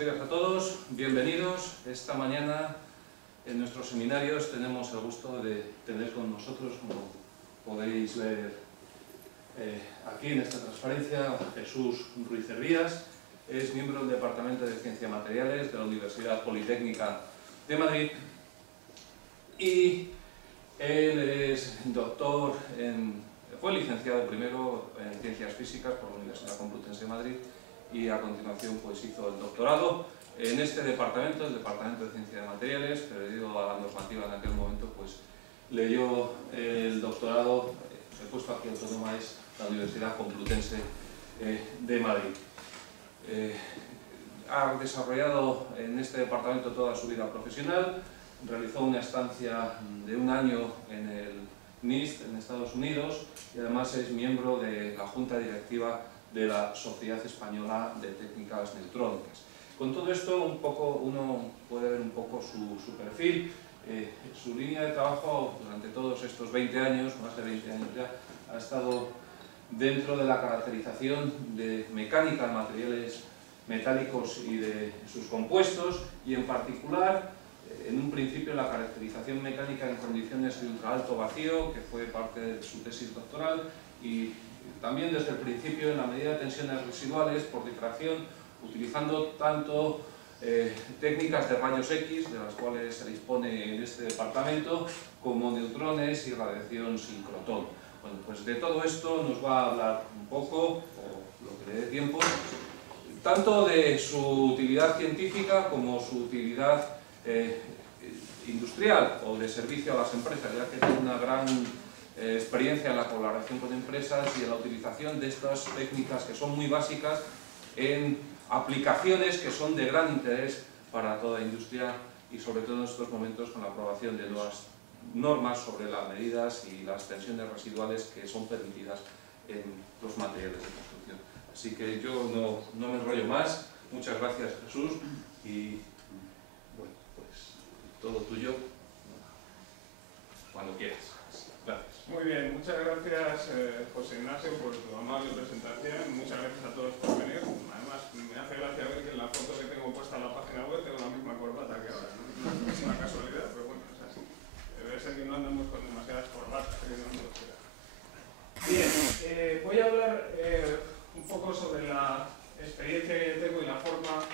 días a todos, bienvenidos. Esta mañana en nuestros seminarios tenemos el gusto de tener con nosotros, como podéis ver aquí en esta transparencia, Jesús Ruiz Hervías. Es miembro del Departamento de Ciencias Materiales de la Universidad Politécnica de Madrid y él es doctor fue licenciado primero en Ciencias Físicas por la Universidad Complutense de Madrid y a continuación pues hizo el doctorado en este departamento, el Departamento de Ciencias de Materiales, pero debido a la normativa en aquel momento pues leyó el doctorado, el puesto aquí autónoma es la Universidad Complutense de Madrid. Ha desarrollado en este departamento toda su vida profesional, realizó una estancia de un año en el NIST en Estados Unidos y además es miembro de la Junta Directiva de la Sociedad Española de Técnicas Neutrónicas. Con todo esto uno puede ver un poco su perfil, su línea de trabajo durante todos estos 20 años, más de 20 años ya, ha estado dentro de la caracterización de mecánica de materiales metálicos y de sus compuestos y en particular en un principio la caracterización mecánica en condiciones de ultraalto vacío, que fue parte de su tesis doctoral, y también desde el principio en la medida de tensiones residuales por difracción, utilizando tanto técnicas de rayos X, de las cuales se dispone en este departamento, como neutrones y radiación sincrotón. Bueno, pues de todo esto nos va a hablar un poco, o lo que le dé tiempo, tanto de su utilidad científica como su utilidad industrial o de servicio a las empresas, ya que tiene una gran experiencia en la colaboración con empresas y en la utilización de estas técnicas que son muy básicas en aplicaciones que son de gran interés para toda industria y sobre todo en estos momentos con la aprobación de nuevas normas sobre las medidas y las tensiones residuales que son permitidas en los materiales de construcción. Así que yo no me enrollo más. Muchas gracias, Jesús, y bueno, pues todo tuyo cuando quieras. Gracias. Muy bien, muchas gracias José Ignacio por tu amable presentación, muchas gracias a todos por venir. Además me hace gracia ver que en la foto que tengo puesta en la página web tengo la misma corbata que ahora, no es una casualidad, pero bueno, es así. Debe ser que no andamos con demasiadas corbatas. Bien, voy a hablar un poco sobre la experiencia que tengo y la forma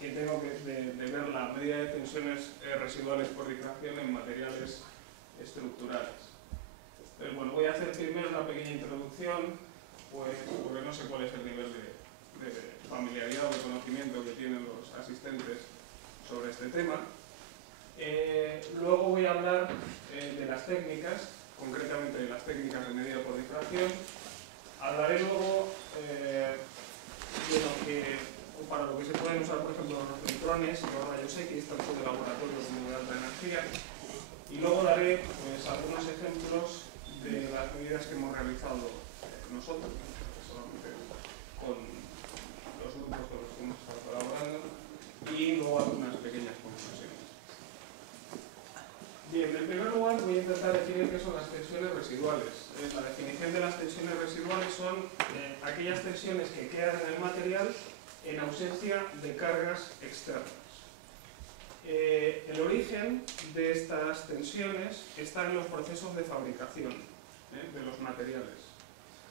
que tengo de ver la medida de tensiones residuales por difracción en materiales estructurales. Entonces, bueno, voy a hacer primero una pequeña introducción, pues, porque no sé cuál es el nivel de familiaridad o de conocimiento que tienen los asistentes sobre este tema. Luego voy a hablar de las técnicas, concretamente de las técnicas de medida por difracción. Hablaré luego para lo que se pueden usar, por ejemplo, los neutrones, los rayos X, tanto de laboratorio como de alta energía. Y luego daré pues, algunos ejemplos de las medidas que hemos realizado nosotros, solamente con los grupos con los que hemos estado colaborando, y luego algunas pequeñas conclusiones. Bien, en primer lugar voy a intentar definir qué son las tensiones residuales. La definición de las tensiones residuales son aquellas tensiones que quedan en el material en ausencia de cargas externas. El origen de estas tensiones está en los procesos de fabricación de los materiales.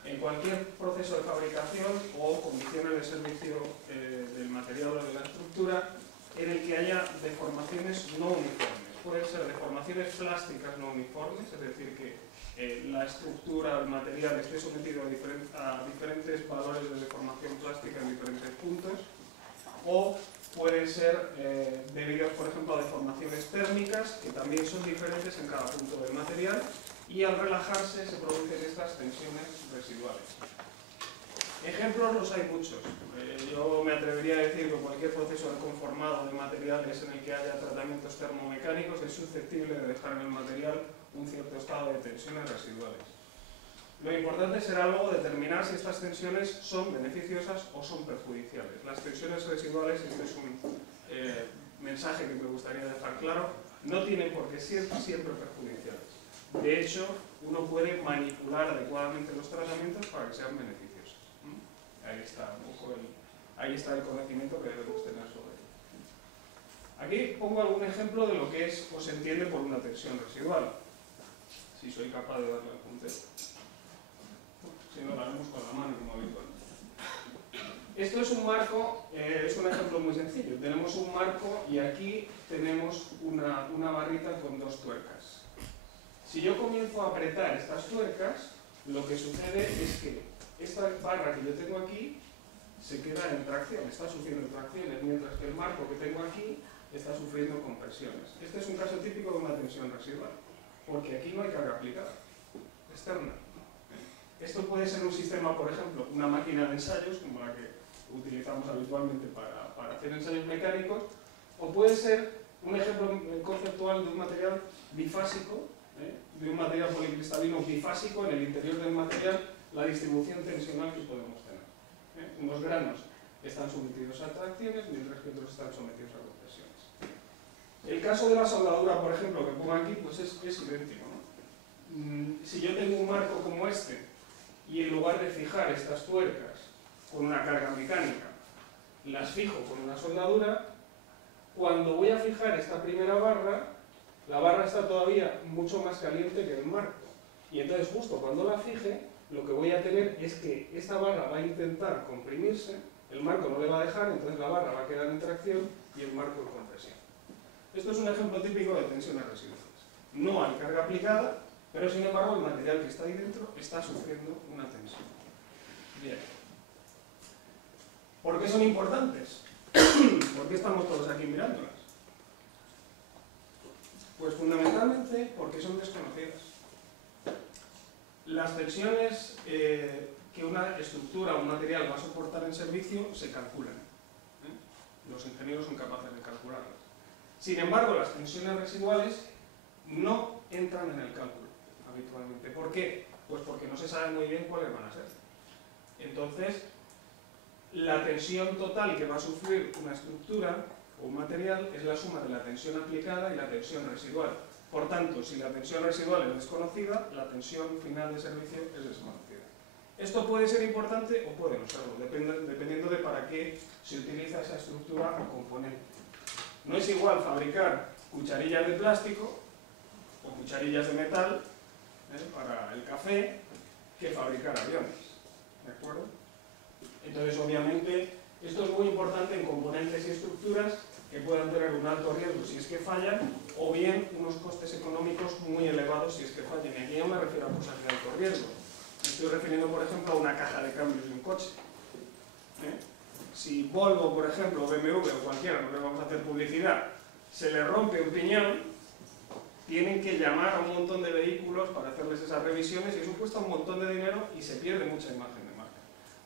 En cualquier proceso de fabricación o condiciones de servicio del material o de la estructura en el que haya deformaciones no uniformes. Pueden ser deformaciones plásticas no uniformes, es decir, que la estructura o el material esté sometido a diferentes valores de deformación plástica en diferentes puntos, o pueden ser debidos, por ejemplo, a deformaciones térmicas, que también son diferentes en cada punto del material, y al relajarse se producen estas tensiones residuales. Ejemplos los hay muchos. Yo me atrevería a decir que cualquier proceso de conformado de materiales en el que haya tratamientos termomecánicos es susceptible de dejar en el material un cierto estado de tensiones residuales. Lo importante será luego determinar si estas tensiones son beneficiosas o son perjudiciales. Las tensiones residuales, este es un mensaje que me gustaría dejar claro, no tienen por qué ser siempre perjudiciales. De hecho, uno puede manipular adecuadamente los tratamientos para que sean beneficiosos. Ahí está un poco ahí está el conocimiento que debemos tener sobre ello. Aquí pongo algún ejemplo de lo que es o se entiende por una tensión residual. Si soy capaz de darle al puntero. Si no, lo haremos con la mano como habitualmente. Esto es un marco, es un ejemplo muy sencillo. Tenemos un marco y aquí tenemos una barrita con dos tuercas. Si yo comienzo a apretar estas tuercas, lo que sucede es que esta barra que yo tengo aquí se queda en tracción, está sufriendo tracciones, mientras que el marco que tengo aquí está sufriendo compresiones. Este es un caso típico de una tensión residual, porque aquí no hay carga aplicada, externa. Esto puede ser un sistema, por ejemplo, una máquina de ensayos, como la que utilizamos habitualmente para hacer ensayos mecánicos, o puede ser un ejemplo conceptual de un material bifásico, de un material policristalino bifásico, en el interior del material, la distribución tensional que podemos tener. Unos granos están sometidos a tracciones, mientras que otros están sometidos a compresiones. El caso de la soldadura, por ejemplo, que pongo aquí, pues es idéntico, ¿no? Si yo tengo un marco como este, y en lugar de fijar estas tuercas con una carga mecánica, las fijo con una soldadura, cuando voy a fijar esta primera barra, la barra está todavía mucho más caliente que el marco. Y entonces justo cuando la fije, lo que voy a tener es que esta barra va a intentar comprimirse, el marco no le va a dejar, entonces la barra va a quedar en tracción y el marco en compresión. Esto es un ejemplo típico de tensiones residuales. No hay carga aplicada, pero sin embargo el material que está ahí dentro está sufriendo una tensión. Bien. ¿Por qué son importantes? ¿Por qué estamos todos aquí mirándolas? Pues fundamentalmente porque son desconocidas. Las tensiones que una estructura o un material va a soportar en servicio se calculan. Los ingenieros son capaces de calcularlas. Sin embargo, las tensiones residuales no entran en el cálculo habitualmente. ¿Por qué? Pues porque no se sabe muy bien cuáles van a ser. Entonces, la tensión total que va a sufrir una estructura o un material es la suma de la tensión aplicada y la tensión residual. Por tanto, si la tensión residual es desconocida, la tensión final de servicio es desconocida. Esto puede ser importante o puede no serlo, dependiendo de para qué se utiliza esa estructura o componente. No es igual fabricar cucharillas de plástico o cucharillas de metal para el café que fabricar aviones. ¿De acuerdo? Entonces, obviamente, esto es muy importante en componentes y estructuras que puedan tener un alto riesgo si es que fallan, o bien unos costes económicos muy elevados si es que fallan. Y aquí no me refiero a cosas de alto riesgo. Me estoy refiriendo, por ejemplo, a una caja de cambios de un coche. Si Volvo, por ejemplo, o BMW o cualquiera, no le vamos a hacer publicidad, se le rompe un piñón, tienen que llamar a un montón de vehículos para hacerles esas revisiones y eso cuesta un montón de dinero y se pierde mucha imagen de marca.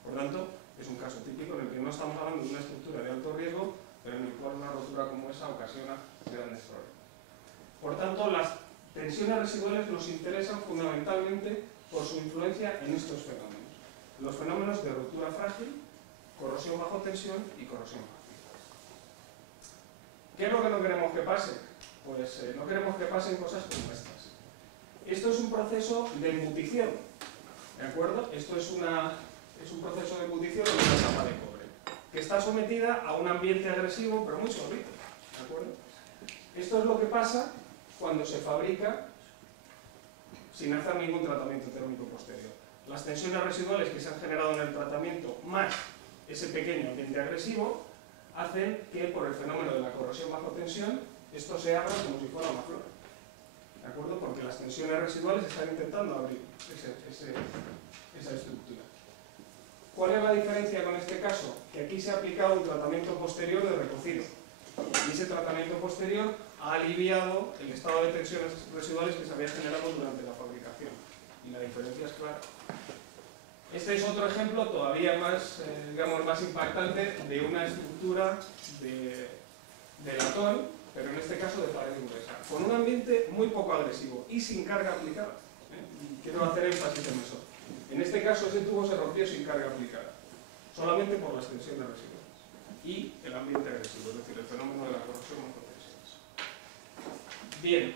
Por tanto, es un caso típico en el que no estamos hablando de una estructura de alto riesgo, pero en el cual una rotura como esa ocasiona grandes problemas. Por tanto, las tensiones residuales nos interesan fundamentalmente por su influencia en estos fenómenos. Los fenómenos de rotura frágil, corrosión bajo tensión y corrosión bajo tensión. ¿Qué es lo que no queremos que pase? Pues no queremos que pasen cosas como estas. Esto es un proceso de embutición, ¿de acuerdo? Esto es un proceso de embutición en una capa de cobre, que está sometida a un ambiente agresivo, pero muy suavito, ¿de acuerdo? Esto es lo que pasa cuando se fabrica sin hacer ningún tratamiento térmico posterior. Las tensiones residuales que se han generado en el tratamiento, más ese pequeño ambiente agresivo, hacen que por el fenómeno de la corrosión bajo tensión, esto se abra como si fuera una flor, ¿de acuerdo? Porque las tensiones residuales están intentando abrir esa estructura. ¿Cuál es la diferencia con este caso? Que aquí se ha aplicado un tratamiento posterior de recocido. Y ese tratamiento posterior ha aliviado el estado de tensiones residuales que se había generado durante la fabricación. Y la diferencia es clara. Este es otro ejemplo todavía más, digamos, más impactante de una estructura de latón, pero en este caso de pared gruesa, con un ambiente muy poco agresivo y sin carga aplicada. Quiero hacer énfasis en eso. En este caso ese tubo se rompió sin carga aplicada, solamente por las tensiones residuales y el ambiente agresivo, es decir, el fenómeno de la corrosión bajo tensiones. Bien,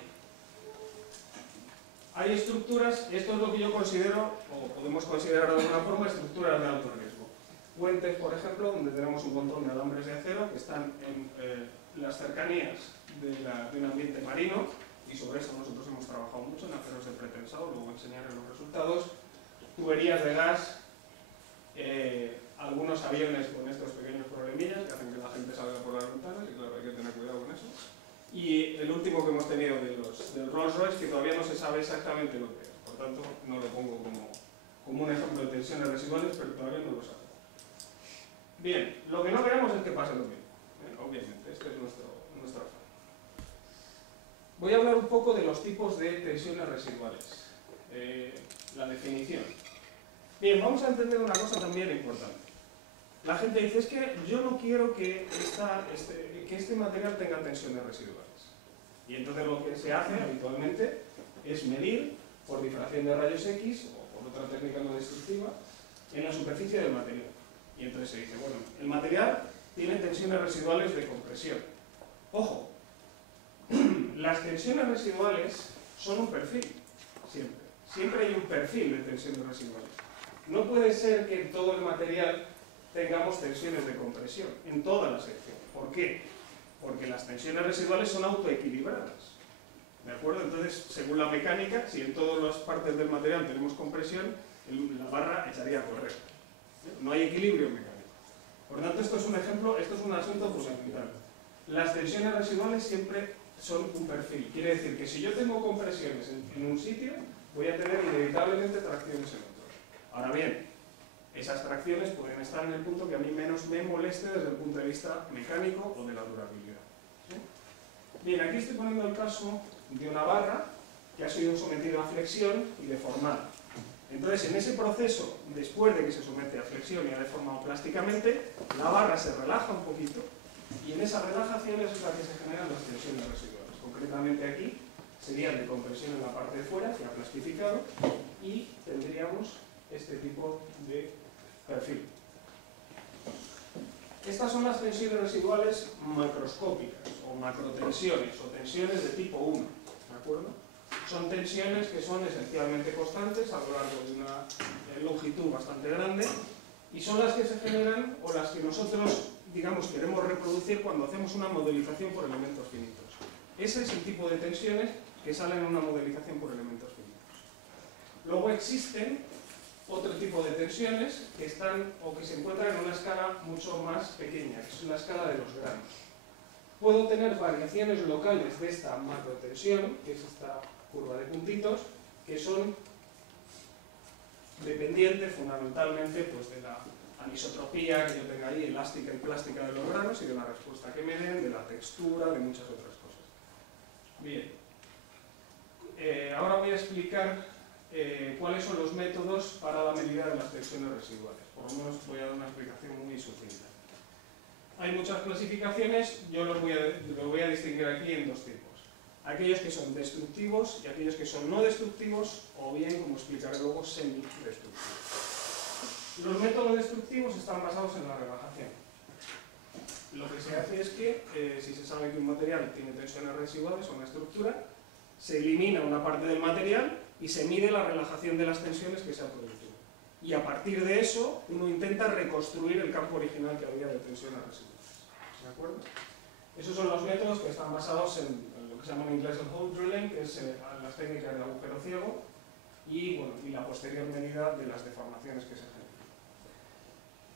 hay estructuras, esto es lo que yo considero, o podemos considerar de alguna forma, estructuras de alto riesgo. puentes, por ejemplo, donde tenemos un montón de alambres de acero que están en las cercanías de un ambiente marino, y sobre eso nosotros hemos trabajado mucho en aceros de pretensado, luego enseñaré los resultados. Tuberías de gas, algunos aviones con estos pequeños problemillas que hacen que la gente salga por las ventanas, y claro, hay que tener cuidado con eso. Y el último que hemos tenido del Rolls Royce, que todavía no se sabe exactamente lo que es, por tanto no lo pongo como un ejemplo de tensiones residuales, pero todavía no lo sabe. Bien, lo que no queremos es que pase lo mismo, obviamente, este es nuestro afán. Voy a hablar un poco de los tipos de tensiones residuales, la definición. Bien, vamos a entender una cosa también importante. La gente dice, es que yo no quiero que este material tenga tensiones residuales. Y entonces lo que se hace habitualmente es medir por difracción de rayos X o por otra técnica no destructiva en la superficie del material. Y entonces se dice, bueno, el material tiene tensiones residuales de compresión. Ojo, las tensiones residuales son un perfil, siempre. Siempre hay un perfil de tensiones residuales. No puede ser que en todo el material tengamos tensiones de compresión, en toda la sección. ¿Por qué? Porque las tensiones residuales son autoequilibradas. ¿De acuerdo? Entonces, según la mecánica, si en todas las partes del material tenemos compresión, la barra echaría a correr. No hay equilibrio mecánico. Por lo tanto, esto es un ejemplo, esto es un asunto fundamental. Las tensiones residuales siempre son un perfil. Quiere decir que si yo tengo compresiones en un sitio, voy a tener inevitablemente tracciones en otro. Ahora bien, esas tracciones pueden estar en el punto que a mí menos me moleste desde el punto de vista mecánico o de la durabilidad. Bien, aquí estoy poniendo el caso de una barra que ha sido sometida a flexión y deformada. Entonces, en ese proceso, después de que se somete a flexión y ha deformado plásticamente, la barra se relaja un poquito y en esa relajación es la que se generan las tensiones residuales. Concretamente aquí serían de compresión en la parte de fuera, que ha plastificado, y tendríamos este tipo de perfil. Estas son las tensiones residuales macroscópicas, o macrotensiones, o tensiones de tipo 1, ¿de acuerdo? Son tensiones que son esencialmente constantes a lo largo de una longitud bastante grande, y son las que se generan, o las que nosotros, digamos, queremos reproducir cuando hacemos una modelización por elementos finitos. Ese es el tipo de tensiones que salen en una modelización por elementos finitos. Luego existen otro tipo de tensiones que están o que se encuentran en una escala mucho más pequeña, que es la escala de los granos. Puedo tener variaciones locales de esta macrotensión, que es esta curva de puntitos, que son dependientes fundamentalmente pues, de la anisotropía que yo tenga ahí, elástica y plástica de los granos, y de la respuesta que me den, de la textura, de muchas otras cosas. Bien, ahora voy a explicar cuáles son los métodos para la medida de las tensiones residuales. Por lo menos voy a dar una explicación muy sucinta. Hay muchas clasificaciones, yo los voy a distinguir aquí en dos tipos. Aquellos que son destructivos y aquellos que son no destructivos, o bien, como explicaré luego, semi-destructivos. Los métodos destructivos están basados en la relajación. Lo que se hace es que, si se sabe que un material tiene tensiones residuales o una estructura, se elimina una parte del material y se mide la relajación de las tensiones que se ha producido. Y a partir de eso, uno intenta reconstruir el campo original que había de tensiones residuales. ¿De acuerdo? Esos son los métodos que están basados en lo que se llama en inglés el hole drilling, que es las técnicas del agujero ciego, y la posterior medida de las deformaciones que se generan.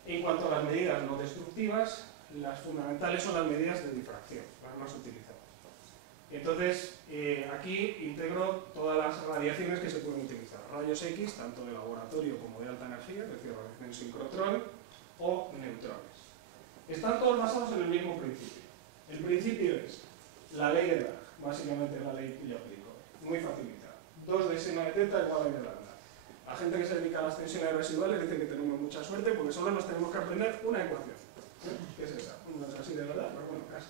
En cuanto a las medidas no destructivas, las fundamentales son las medidas de difracción, las más utilizadas. Entonces, aquí integro todas las radiaciones que se pueden utilizar. Rayos X, tanto de laboratorio como de alta energía, es decir, radiación sincrotrón, o neutrones. Están todos basados en el mismo principio. El principio es la ley de Bragg, básicamente la ley que yo aplico. Muy facilitada. 2 de seno de teta igual a m lambda. La gente que se dedica a las tensiones residuales dice que tenemos mucha suerte porque solo nos tenemos que aprender una ecuación. ¿Qué es esa? No es así de verdad, pero bueno, casi.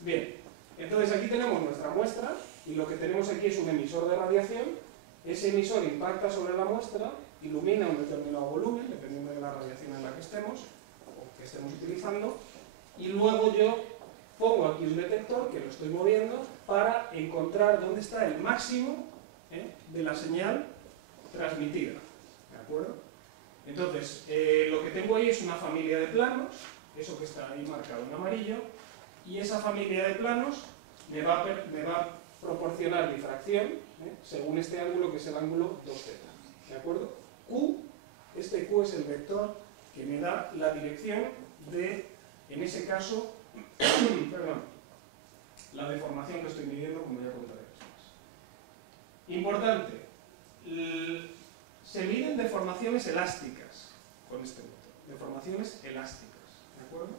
Bien, entonces aquí tenemos nuestra muestra y lo que tenemos aquí es un emisor de radiación. Ese emisor impacta sobre la muestra, ilumina un determinado volumen, dependiendo de la radiación en la que estemos o que estemos utilizando, y luego yo pongo aquí un detector que lo estoy moviendo para encontrar dónde está el máximo de la señal transmitida. ¿De acuerdo? Entonces, lo que tengo ahí es una familia de planos, eso que está ahí marcado en amarillo, y esa familia de planos me va a proporcionar difracción según este ángulo, que es el ángulo 2θ. ¿De acuerdo? Q, este Q es el vector que me da la dirección de, en ese caso, perdón, la deformación que estoy midiendo, como ya contaré después. Importante, se miden deformaciones elásticas con este método, deformaciones elásticas, ¿de acuerdo?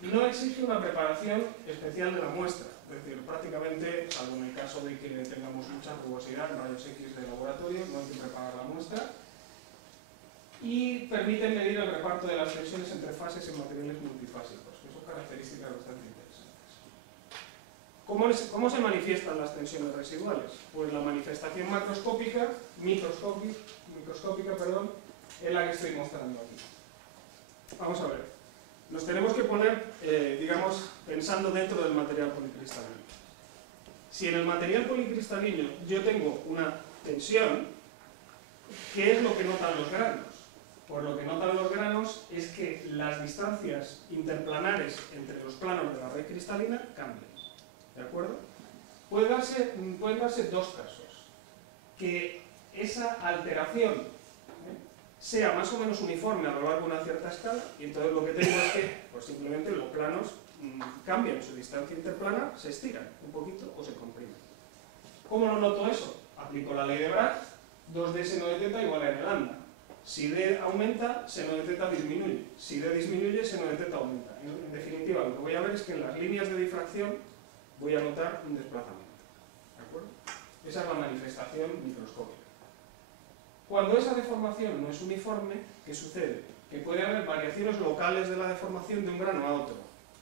No exige una preparación especial de la muestra, es decir, prácticamente, salvo en el caso de que tengamos mucha rugosidad en rayos X de laboratorio, no hay que preparar la muestra, y permiten medir el reparto de las tensiones entre fases en materiales multifásicos, que son características bastante interesantes. ¿Cómo se manifiestan las tensiones residuales? Pues la manifestación microscópica, es la que estoy mostrando aquí. Vamos a ver. Nos tenemos que poner, digamos, pensando dentro del material policristalino. Si en el material policristalino yo tengo una tensión, ¿qué es lo que notan los granos? Pues lo que notan los granos es que las distancias interplanares entre los planos de la red cristalina cambian. ¿De acuerdo? Pueden darse dos casos. Que esa alteración sea más o menos uniforme a lo largo de una cierta escala, y entonces lo que tengo es que pues simplemente los planos cambian su distancia interplanar, se estiran un poquito o se comprimen. ¿Cómo lo noto eso? Aplico la ley de Bragg, 2d seno de θ igual a n lambda. Si d aumenta, seno de θ disminuye. Si d disminuye, seno de θ aumenta. En definitiva, lo que voy a ver es que en las líneas de difracción voy a notar un desplazamiento. ¿De acuerdo? Esa es la manifestación microscópica. Cuando esa deformación no es uniforme, ¿qué sucede? Que puede haber variaciones locales de la deformación de un grano a otro.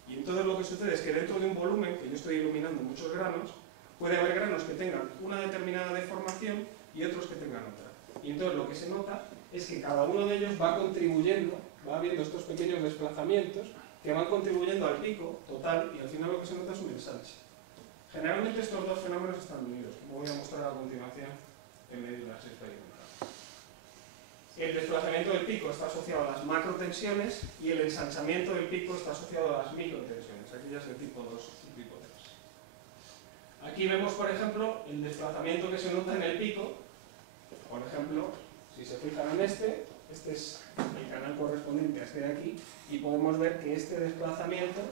Y entonces lo que sucede es que dentro de un volumen, que yo estoy iluminando muchos granos, puede haber granos que tengan una determinada deformación y otros que tengan otra. Y entonces lo que se nota es que cada uno de ellos va contribuyendo, va habiendo estos pequeños desplazamientos que van contribuyendo al pico total, y al final lo que se nota es un ensanche. Generalmente estos dos fenómenos están unidos, como voy a mostrar a continuación en medidas experimentales. El desplazamiento del pico está asociado a las macrotensiones y el ensanchamiento del pico está asociado a las microtensiones. Aquí ya es el tipo 2 y tipo 3. Aquí vemos, por ejemplo, el desplazamiento que se nota en el pico. Por ejemplo, si se fijan en este es el canal correspondiente a este de aquí, y podemos ver que este desplazamiento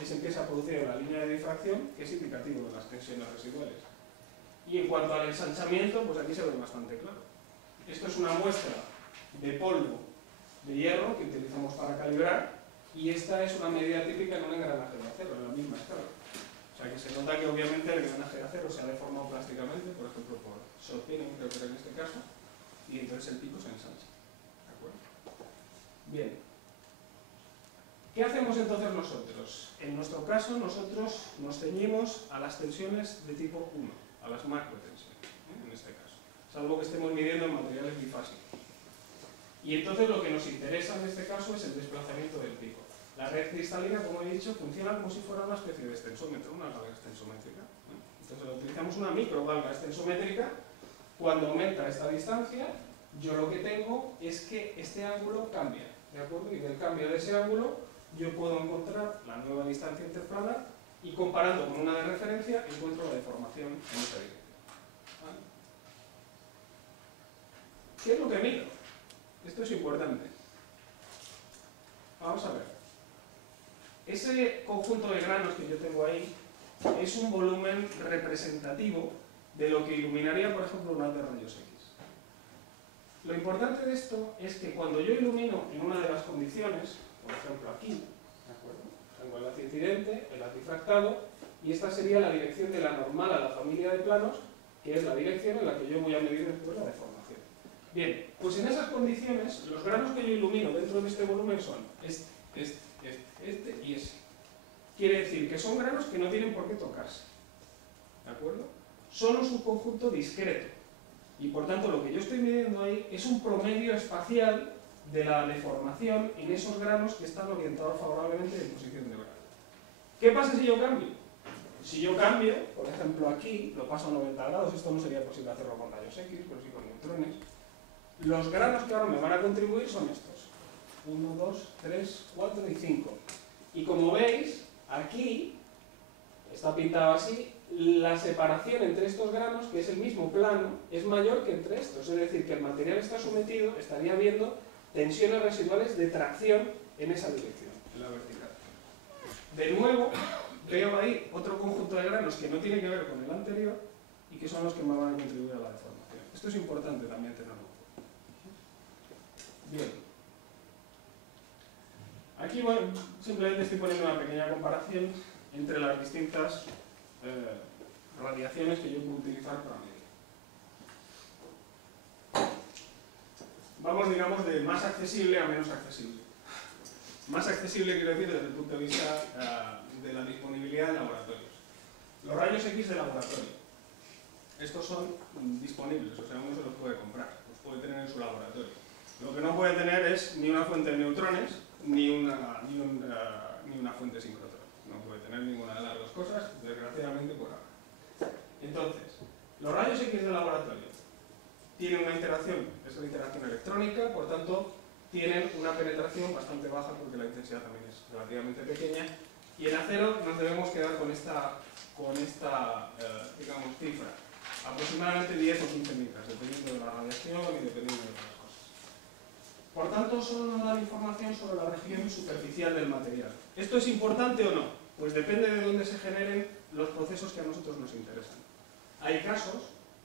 es el que se ha producido en la línea de difracción, que es indicativo de las tensiones residuales. Y en cuanto al ensanchamiento, pues aquí se ve bastante claro. Esto es una muestra de polvo de hierro que utilizamos para calibrar, y esta es una medida típica en un engranaje de acero, en la misma escala. O sea que se nota que obviamente el engranaje de acero se ha deformado plásticamente, por ejemplo por short pinning, creo que era en este caso, y entonces el pico se ensancha. ¿De acuerdo? Bien. ¿Qué hacemos entonces nosotros? En nuestro caso, nosotros nos ceñimos a las tensiones de tipo 1, a las macrotensiones, en este caso, salvo que estemos midiendo en materiales bifásicos. Y entonces lo que nos interesa en este caso es el desplazamiento del pico. La red cristalina, como he dicho, funciona como si fuera una especie de extensómetro, una galga extensométrica. Entonces utilizamos una microgalga extensométrica. Cuando aumenta esta distancia, yo lo que tengo es que este ángulo cambia, ¿de acuerdo? Y del cambio de ese ángulo yo puedo encontrar la nueva distancia interplanar, y comparando con una de referencia encuentro la deformación en esa dirección. ¿Vale? ¿Qué es lo que mido? Esto es importante. Vamos a ver. Ese conjunto de granos que yo tengo ahí es un volumen representativo de lo que iluminaría, por ejemplo, un haz de rayos X. Lo importante de esto es que cuando yo ilumino en una de las condiciones, por ejemplo aquí, ¿de acuerdo? Tengo el haz incidente, el haz difractado, y esta sería la dirección de la normal a la familia de planos, que es la dirección en la que yo voy a medir después la deformación. Bien, pues en esas condiciones, los granos que yo ilumino dentro de este volumen son este y ese. Quiere decir que son granos que no tienen por qué tocarse. ¿De acuerdo? Son un subconjunto discreto. Y por tanto lo que yo estoy midiendo ahí es un promedio espacial de la deformación en esos granos que están orientados favorablemente en posición de grado. ¿Qué pasa si yo cambio? Si yo cambio, por ejemplo aquí, lo paso a 90 grados, esto no sería posible hacerlo con rayos X, pero sí con neutrones. Los granos que ahora me van a contribuir son estos. 1, 2, 3, 4 y 5. Y como veis, aquí está pintado así, la separación entre estos granos, que es el mismo plano, es mayor que entre estos. Es decir, que el material está sometido, estaría habiendo tensiones residuales de tracción en esa dirección, en la vertical. De nuevo, veo ahí otro conjunto de granos que no tiene que ver con el anterior y que son los que me van a contribuir a la deformación. Esto es importante también tenerlo. Bien. Aquí, bueno, simplemente estoy poniendo una pequeña comparación entre las distintas radiaciones que yo puedo utilizar para medir. Vamos, digamos, de más accesible a menos accesible. Más accesible quiero decir desde el punto de vista de la disponibilidad en laboratorios. Los rayos X de laboratorio. Estos son disponibles, o sea, uno se los puede comprar, los puede tener en su laboratorio. Lo que no puede tener es ni una fuente de neutrones, ni una fuente sincrotrón. No puede tener ninguna de las dos cosas, desgraciadamente por ahora. Entonces, los rayos X de laboratorio tienen una interacción, es la interacción electrónica, por tanto, tienen una penetración bastante baja porque la intensidad también es relativamente pequeña. Y en acero nos debemos quedar con esta digamos, cifra. Aproximadamente 10 o 15 micras, dependiendo de la radiación y dependiendo de otras cosas. Por tanto, solo nos dan información sobre la región superficial del material. ¿Esto es importante o no? Pues depende de dónde se generen los procesos que a nosotros nos interesan. Hay casos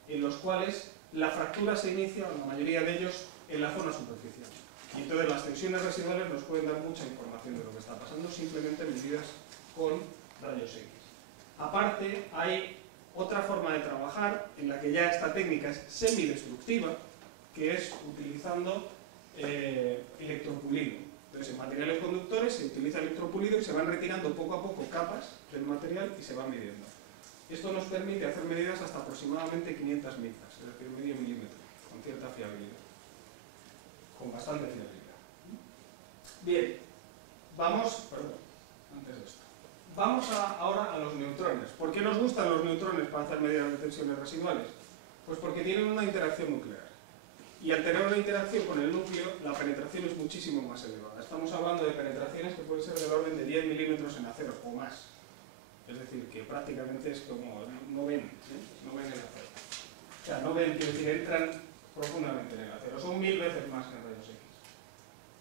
en los cuales la fractura se inicia, la mayoría de ellos, en la zona superficial. Y entonces las tensiones residuales nos pueden dar mucha información de lo que está pasando, simplemente medidas con rayos X. Aparte, hay otra forma de trabajar en la que ya esta técnica es semidestructiva, que es utilizando electropulido. Entonces, en materiales conductores se utiliza electropulido y se van retirando poco a poco capas del material y se van midiendo. Esto nos permite hacer medidas hasta aproximadamente 500 micras, es decir, medio milímetro, con cierta fiabilidad. Con bastante fiabilidad. Bien, vamos ahora a los neutrones. ¿Por qué nos gustan los neutrones para hacer medidas de tensiones residuales? Pues porque tienen una interacción nuclear. Y al tener una interacción con el núcleo, la penetración es muchísimo más elevada. Estamos hablando de penetraciones que pueden ser del orden de 10 milímetros en acero o más. Es decir, que prácticamente es como no ven el acero. O sea, no ven, quiero decir, entran profundamente en el acero. Son 1000 veces más que en rayos X.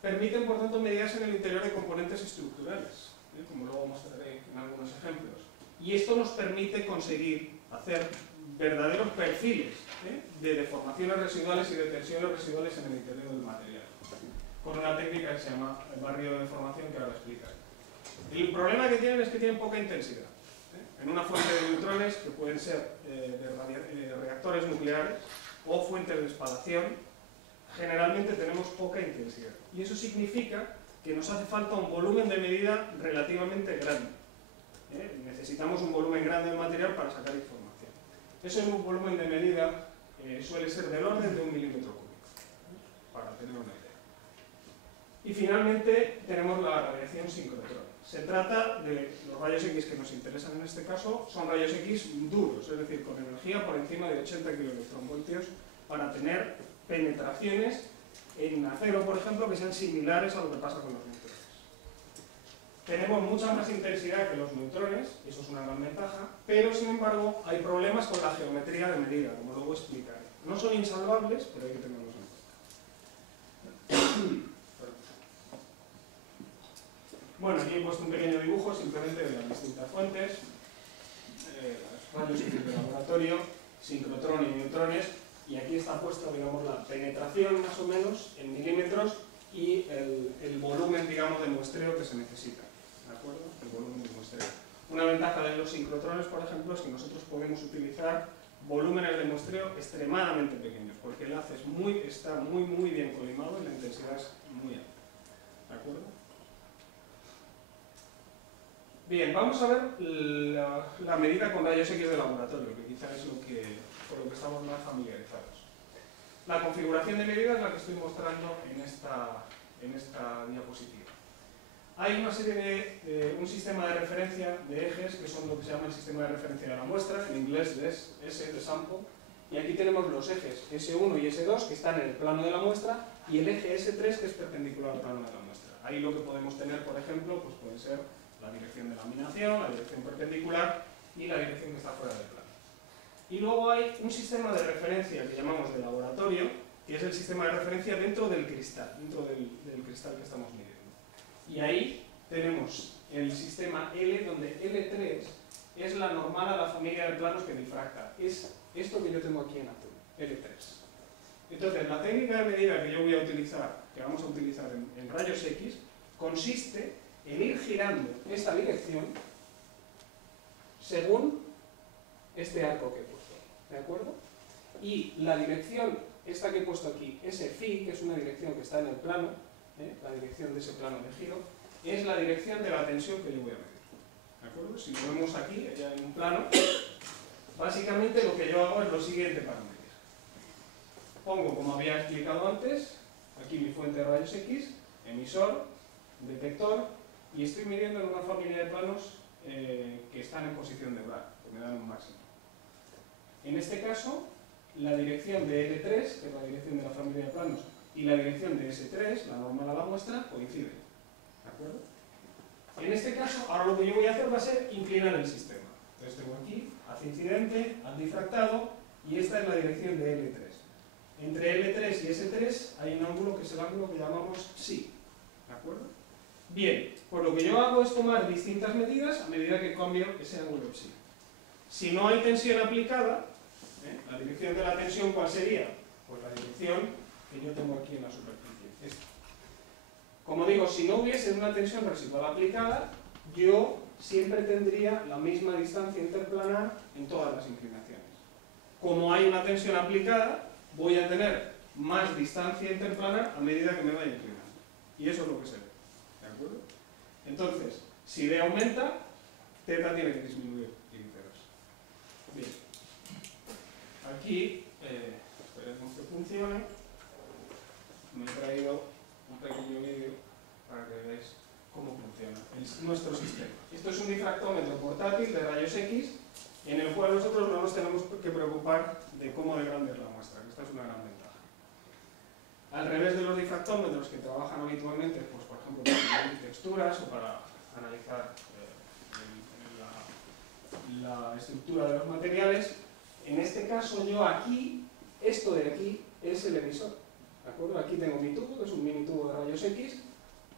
Permiten, por tanto, medidas en el interior de componentes estructurales, como luego mostraré en algunos ejemplos. Y esto nos permite conseguir hacer verdaderos perfiles de deformaciones residuales y de tensiones residuales en el interior del material, con una técnica que se llama el barrido de deformación, que ahora explicaré. El problema que tienen es que tienen poca intensidad. En una fuente de neutrones, que pueden ser de reactores nucleares o fuentes de espadación, generalmente tenemos poca intensidad. Y eso significa que nos hace falta un volumen de medida relativamente grande. Necesitamos un volumen grande de material para sacar información. Eso en un volumen de medida suele ser del orden de 1 milímetro cúbico, para tener una idea. Y finalmente tenemos la radiación sincrotrón. Se trata de los rayos X que nos interesan en este caso, son rayos X duros, es decir, con energía por encima de 80 kiloelectronvoltios, para tener penetraciones en acero, por ejemplo, que sean similares a lo que pasa con los neutrones. Tenemos mucha más intensidad que los neutrones, eso es una gran ventaja, pero sin embargo hay problemas con la geometría de medida, como luego explicaré. No son insalvables, pero hay que tenerlos en cuenta. Bueno, aquí he puesto un pequeño dibujo simplemente de las distintas fuentes, los rayos X de laboratorio, sincrotrón y neutrones, y aquí está puesta, digamos, la penetración más o menos en milímetros y el volumen, digamos, de muestreo que se necesita. ¿De acuerdo? El volumen de muestreo. Una ventaja de los sincrotrones, por ejemplo, es que nosotros podemos utilizar volúmenes de muestreo extremadamente pequeños, porque el haz está muy bien colimado y la intensidad es muy alta. ¿De acuerdo? Bien, vamos a ver la medida con rayos X de laboratorio, que quizás es por lo que estamos más familiarizados. La configuración de medida es la que estoy mostrando en esta diapositiva. Hay una serie un sistema de referencia de ejes, que son lo que se llama el sistema de referencia de la muestra, en inglés es S de sample, Y aquí tenemos los ejes S1 y S2 que están en el plano de la muestra y el eje S3 que es perpendicular al plano de la muestra. Ahí lo que podemos tener, por ejemplo, pues puede ser la dirección de laminación, la dirección perpendicular y la dirección que está fuera del plano. Y luego hay un sistema de referencia que llamamos de laboratorio, que es el sistema de referencia dentro del cristal, del cristal que estamos midiendo. Y ahí tenemos el sistema L, donde L3 es la normal a la familia de planos que difracta. Es esto que yo tengo aquí en azul, L3. Entonces, la técnica de medida que yo voy a utilizar, que vamos a utilizar en rayos X, consiste en ir girando esta dirección según este arco que he puesto, ¿de acuerdo? Y la dirección, esta que he puesto aquí, ese phi, que es una dirección que está en el plano, la dirección de ese plano de giro, es la dirección de la tensión que yo voy a medir, ¿de acuerdo? Si lo vemos aquí, ya en un plano, básicamente lo que yo hago es lo siguiente para medir. Pongo, como había explicado antes, aquí mi fuente de rayos X, emisor, detector, y estoy midiendo en una familia de planos que están en posición de Bragg, que me dan un máximo. En este caso, la dirección de L3, que es la dirección de la familia de planos, y la dirección de S3, la normal a la muestra, coinciden. ¿De acuerdo? En este caso, ahora lo que yo voy a hacer va a ser inclinar el sistema. Entonces tengo aquí, haz incidente, haz difractado, y esta es la dirección de L3. Entre L3 y S3 hay un ángulo que es el ángulo que llamamos psi. ¿De acuerdo? Bien, pues lo que yo hago es tomar distintas medidas a medida que cambio ese ángulo psi. Si no hay tensión aplicada, la dirección de la tensión, ¿cuál sería? Pues la dirección que yo tengo aquí en la superficie, esta. Como digo, si no hubiese una tensión residual aplicada, yo siempre tendría la misma distancia interplanar en todas las inclinaciones. Como hay una tensión aplicada, voy a tener más distancia interplanar a medida que me vaya inclinando. Y eso es lo que se ve. ¿De acuerdo? Entonces, si D aumenta, θ tiene que disminuir y viceversa. Bien. Aquí, esperemos que funcione. Me he traído un pequeño vídeo para que veáis cómo funciona nuestro sistema. Esto es un difractómetro portátil de rayos X en el cual nosotros no nos tenemos que preocupar de cómo de grande es la muestra, que esta es una gran ventaja. Al revés de los difractómetros que trabajan habitualmente, pues por ejemplo para medir texturas o para analizar la estructura de los materiales, en este caso yo aquí, esto de aquí es el emisor, ¿de acuerdo? Aquí tengo mi tubo, que es un mini tubo de rayos X,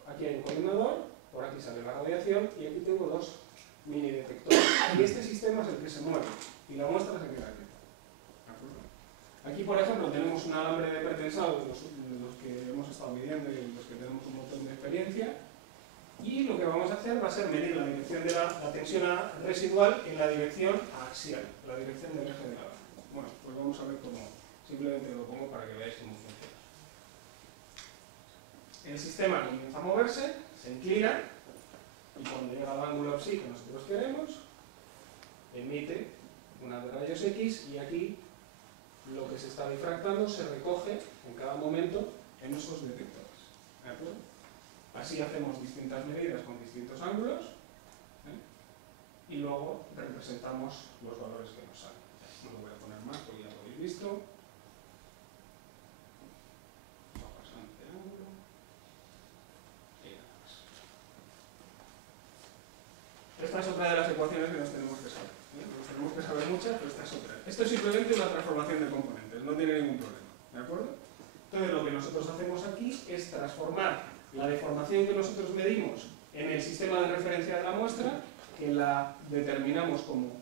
aquí hay un coordinador, por aquí sale la radiación y aquí tengo dos mini detectores. Y este sistema es el que se mueve y la muestra se queda aquí. ¿De acuerdo? Aquí, por ejemplo, tenemos un alambre de pretensado, los que hemos estado midiendo y los que tenemos un montón de experiencia. Y lo que vamos a hacer va a ser medir la dirección de la tensión residual en la dirección axial, la dirección del eje de la banda. Bueno, pues vamos a ver cómo, simplemente lo pongo para que veáis cómo funciona. El sistema comienza a moverse, se inclina, y cuando llega al ángulo psi que nosotros queremos, emite una de rayos X y aquí lo que se está difractando se recoge en cada momento en esos detectores. ¿De acuerdo? Así hacemos distintas medidas con distintos ángulos y luego representamos los valores que nos salen. No lo voy a poner más porque ya lo habéis visto. Bastante ángulo. Y nada más. Esta es otra de las ecuaciones que nos tenemos que saber. Nos tenemos que saber muchas, pero esta es otra. Esto es simplemente una transformación de componentes, no tiene ningún problema. ¿De acuerdo? Entonces lo que nosotros hacemos aquí es transformar la deformación que nosotros medimos en el sistema de referencia de la muestra, que la determinamos como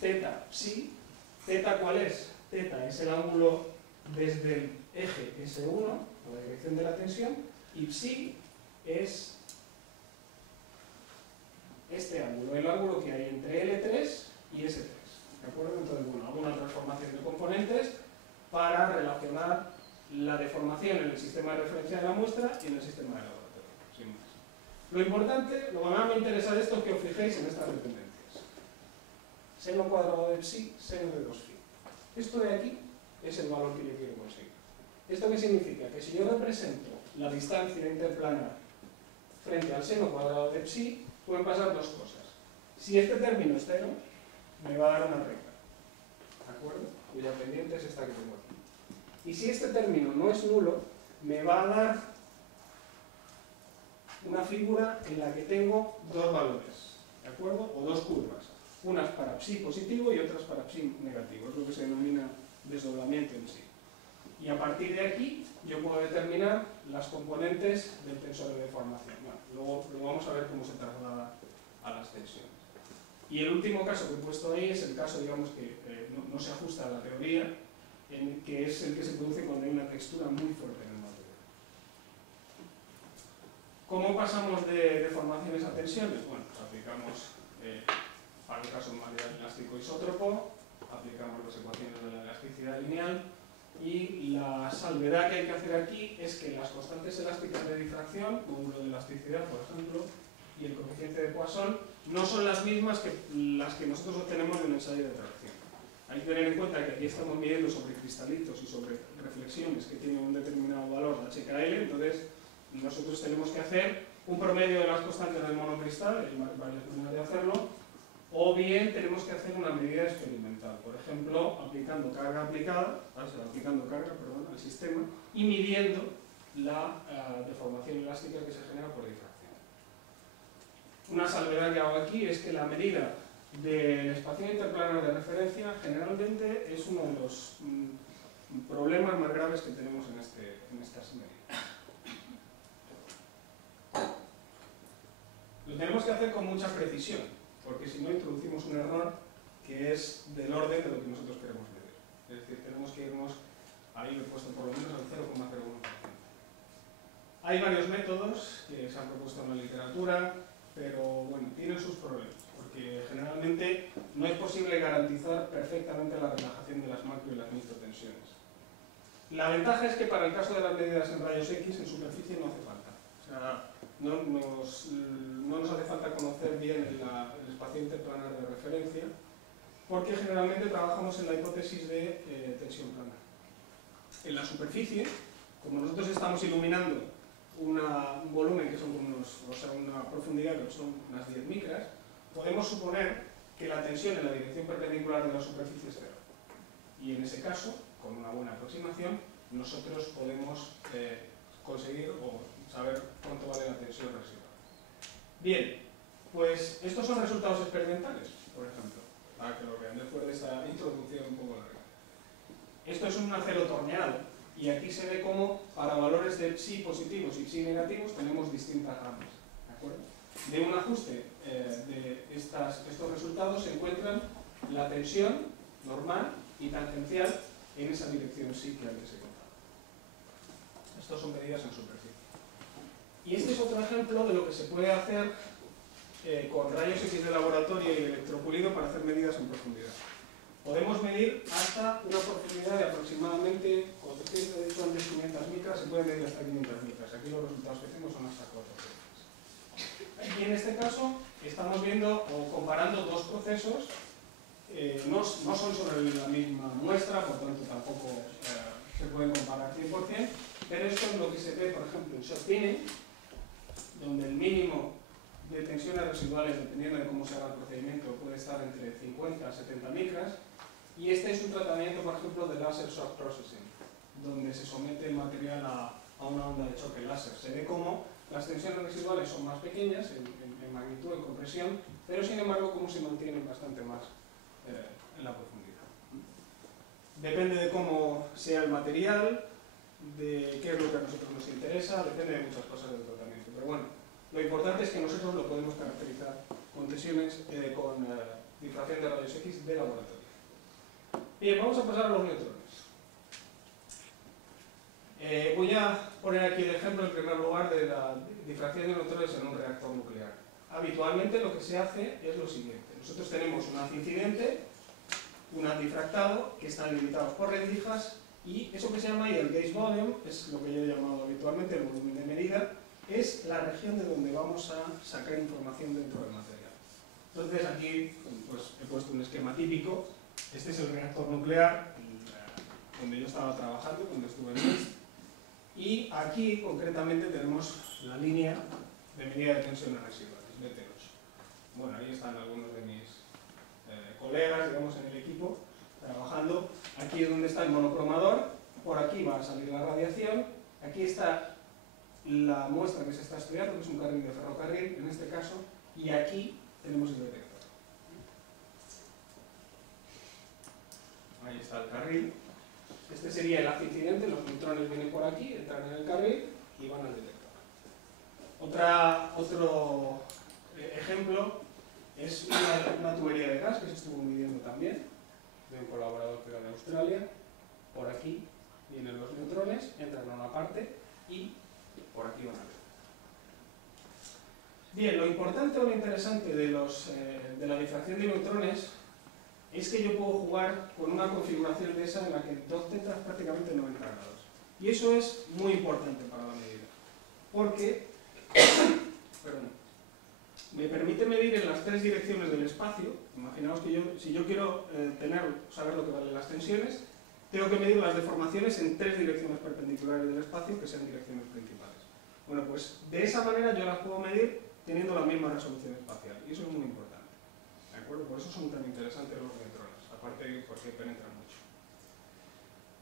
θ psi. ¿Θ cuál es? θ es el ángulo desde el eje S1, a la dirección de la tensión, y psi es este ángulo, el ángulo que hay entre L3 y S3. ¿De acuerdo? Entonces, bueno, hago una transformación de componentes para relacionar la deformación en el sistema de referencia de la muestra y en el sistema de laboratorio, sin más. Lo importante, lo que más me interesa de esto es que os fijéis en estas dependencias. Seno cuadrado de psi, seno de 2 phi. Esto de aquí es el valor que yo quiero conseguir. ¿Esto qué significa? Que si yo represento la distancia interplanar frente al seno cuadrado de psi, pueden pasar dos cosas. Si este término es cero, me va a dar una recta. ¿De acuerdo? Cuya pendiente es esta que tengo aquí. Y si este término no es nulo, me va a dar una figura en la que tengo dos valores, ¿de acuerdo? O dos curvas, unas para psi positivo y otras para psi negativo, es lo que se denomina desdoblamiento en sí. Y a partir de aquí yo puedo determinar las componentes del tensor de deformación. Bueno, luego vamos a ver cómo se traslada a las tensiones. Y el último caso que he puesto ahí es el caso, digamos, que no se ajusta a la teoría, que es el que se produce cuando hay una textura muy fuerte en el material. ¿Cómo pasamos de deformaciones a tensiones? Bueno, pues aplicamos, para el caso de un material elástico isótropo, aplicamos las ecuaciones de la elasticidad lineal, y la salvedad que hay que hacer aquí es que las constantes elásticas de difracción, módulo de elasticidad, por ejemplo, y el coeficiente de Poisson, no son las mismas que las que nosotros obtenemos en un ensayo de tracción. Hay que tener en cuenta que aquí estamos midiendo sobre cristalitos y sobre reflexiones que tienen un determinado valor de HKL, entonces nosotros tenemos que hacer un promedio de las constantes del monocristal, hay varias maneras de hacerlo, o bien tenemos que hacer una medida experimental, por ejemplo, aplicando carga al sistema y midiendo la deformación elástica que se genera por difracción. Una salvedad que hago aquí es que la medida del espacio interplanar de referencia generalmente es uno de los problemas más graves que tenemos en estas medidas. Lo tenemos que hacer con mucha precisión, porque si no introducimos un error que es del orden de lo que nosotros queremos medir. Es decir, tenemos que irnos, ahí lo he puesto por lo menos al 0,01%. Hay varios métodos que se han propuesto en la literatura, pero bueno, tienen sus problemas, porque generalmente no es posible garantizar perfectamente la relajación de las macro y las microtensiones. La ventaja es que para el caso de las medidas en rayos X, en superficie no hace falta. O sea, no nos hace falta conocer bien el espacio interplanar de referencia, porque generalmente trabajamos en la hipótesis de tensión planar. En la superficie, como nosotros estamos iluminando un volumen que son una profundidad que son unas 10 micras, podemos suponer que la tensión en la dirección perpendicular de la superficie es cero. Y en ese caso, con una buena aproximación, nosotros podemos conseguir o saber cuánto vale la tensión residual. Bien, pues estos son resultados experimentales, por ejemplo, para que lo vean después de esta introducción un poco larga. Esto es un acero torneado. Y aquí se ve cómo para valores de psi positivos y psi negativos tenemos distintas ramas. ¿De acuerdo? De un ajuste de estos resultados se encuentran la tensión normal y tangencial en esa dirección psi que antes he contado. Estos son medidas en superficie. Y este es otro ejemplo de lo que se puede hacer con rayos X de laboratorio y electropulido para hacer medidas en profundidad. Podemos medir hasta una profundidad de aproximadamente, como te he dicho antes, 500 micras, se puede medir hasta 500 micras. Aquí los resultados que tengo son hasta 4 micras. Y en este caso estamos viendo o comparando dos procesos, no son sobre la misma muestra, por tanto tampoco se pueden comparar 100%, pero esto es lo que se ve, por ejemplo, en shot pinning, donde el mínimo de tensiones residuales, dependiendo de cómo se haga el procedimiento, puede estar entre 50 a 70 micras. Y este es un tratamiento, por ejemplo, de laser shock processing, donde se somete el material a una onda de choque láser. Se ve cómo las tensiones residuales son más pequeñas en magnitud, en compresión, pero sin embargo cómo se mantienen bastante más en la profundidad. Depende de cómo sea el material, de qué es lo que a nosotros nos interesa, depende de muchas cosas del tratamiento. Pero bueno, lo importante es que nosotros lo podemos caracterizar con tensiones, con difracción de rayos X de laboratorio. Bien, vamos a pasar a los neutrones. Voy a poner aquí el ejemplo en primer lugar de la difracción de neutrones en un reactor nuclear. Habitualmente lo que se hace es lo siguiente. Nosotros tenemos un haz incidente, un haz difractado, que están limitados por rendijas, y eso que se llama ahí el gauge volume, es lo que yo he llamado habitualmente el volumen de medida, es la región de donde vamos a sacar información dentro del material. Entonces aquí pues, he puesto un esquema típico. Este es el reactor nuclear donde yo estaba trabajando, cuando estuve en NIST. Y aquí concretamente tenemos la línea de medida de tensiones residuales, BT8. Bueno, ahí están algunos de mis colegas, digamos, en el equipo, trabajando aquí es donde está el monocromador, por aquí va a salir la radiación, aquí está la muestra que se está estudiando, que es un carril de ferrocarril en este caso, y aquí tenemos el detector. Ahí está el carril. Este sería el haz incidente, los neutrones vienen por aquí, entran en el carril y van al detector. Otro ejemplo es una tubería de gas que se estuvo midiendo también, de un colaborador que era de Australia. Por aquí vienen los neutrones, entran a una parte y por aquí van a ver. Bien, lo importante o lo interesante de la difracción de neutrones es que yo puedo jugar con una configuración de esa en la que 2 tetas prácticamente 90 grados. Y eso es muy importante para la medida, porque me permite medir en las 3 direcciones del espacio. Imaginaos que si yo quiero saber lo que valen las tensiones, tengo que medir las deformaciones en 3 direcciones perpendiculares del espacio, que sean direcciones principales. Bueno, pues de esa manera yo las puedo medir teniendo la misma resolución espacial, y eso es muy importante. ¿De acuerdo? Por eso son tan interesantes los neutrones, aparte porque penetran mucho.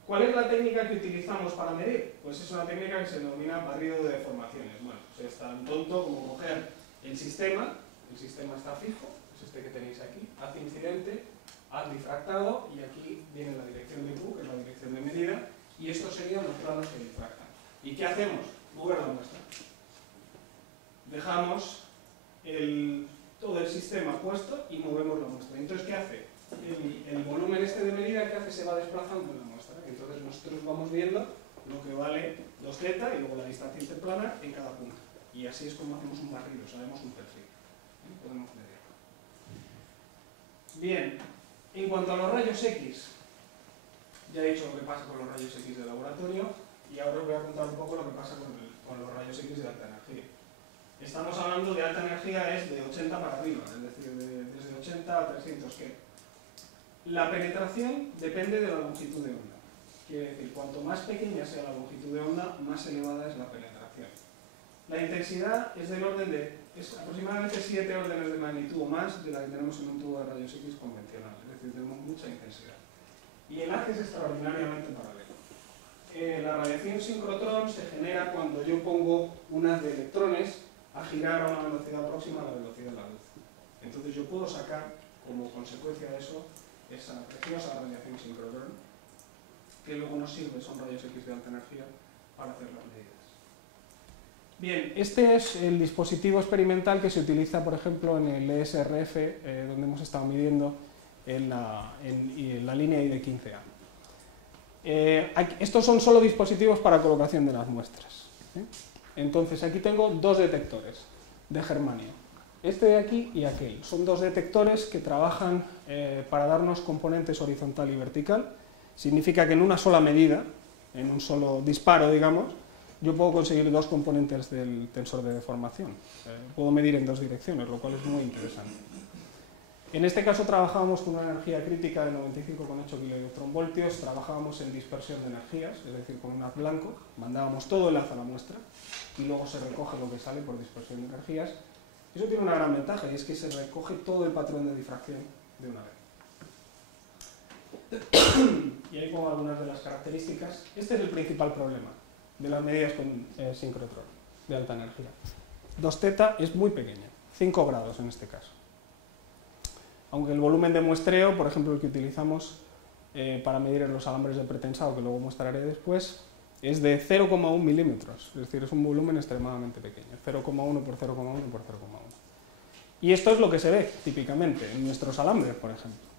¿Cuál es la técnica que utilizamos para medir? Pues es una técnica que se denomina barrido de deformaciones. Bueno, pues es tan tonto como coger el sistema está fijo, es este que tenéis aquí, haz incidente, haz difractado, y aquí viene la dirección de Q, que es la dirección de medida, y estos serían los planos que difractan. ¿Y qué hacemos? Mover la muestra. Dejamos todo el sistema puesto y movemos la muestra. Entonces, ¿qué hace? El volumen este de medida, ¿qué hace? Se va desplazando en la muestra. Entonces nosotros vamos viendo lo que vale 2z y luego la distancia interplanar en cada punto. Y así es como hacemos un barrido, sabemos un perfil. Podemos medir. Bien, en cuanto a los rayos X, ya he dicho lo que pasa con los rayos X de laboratorio, y ahora os voy a contar un poco lo que pasa con los rayos X de alta energía. Estamos hablando de alta energía, es de 80 para arriba, es decir, desde 80 a 300 que la penetración depende de la longitud de onda. Quiere decir, cuanto más pequeña sea la longitud de onda, más elevada es la penetración. La intensidad es del orden es aproximadamente 7 órdenes de magnitud o más de la que tenemos en un tubo de rayos X convencional, es decir, tenemos mucha intensidad. Y el haz es extraordinariamente paralelo. La radiación sincrotrón se genera cuando yo pongo un haz de electrones a girar a una velocidad próxima a la velocidad de la luz. Entonces yo puedo sacar, como consecuencia de eso, esa preciosa radiación sincrotrón, que luego nos sirve, son rayos X de alta energía, para hacer las medidas. Bien, este es el dispositivo experimental que se utiliza, por ejemplo, en el ESRF, donde hemos estado midiendo en la línea ID15A. Estos son solo dispositivos para colocación de las muestras. Entonces, aquí tengo 2 detectores de germanio. Este de aquí y aquel. Son 2 detectores que trabajan para darnos componentes horizontal y vertical. Significa que en una sola medida, en un solo disparo, digamos, yo puedo conseguir 2 componentes del tensor de deformación. Puedo medir en 2 direcciones, lo cual es muy interesante. En este caso trabajábamos con una energía crítica de 95,8 kV, trabajábamos en dispersión de energías, es decir, con un haz blanco, mandábamos todo el haz a la muestra y luego se recoge lo que sale por dispersión de energías. Eso tiene una gran ventaja, y es que se recoge todo el patrón de difracción de una vez. Y ahí pongo algunas de las características. Este es el principal problema de las medidas con sincrotrón de alta energía. 2θ es muy pequeña, 5 grados en este caso. Aunque el volumen de muestreo, por ejemplo el que utilizamos para medir en los alambres de pretensado, que luego mostraré después, es de 0,1 milímetros, es decir, es un volumen extremadamente pequeño, 0,1 por 0,1 por 0,1. Y esto es lo que se ve típicamente en nuestros alambres, por ejemplo.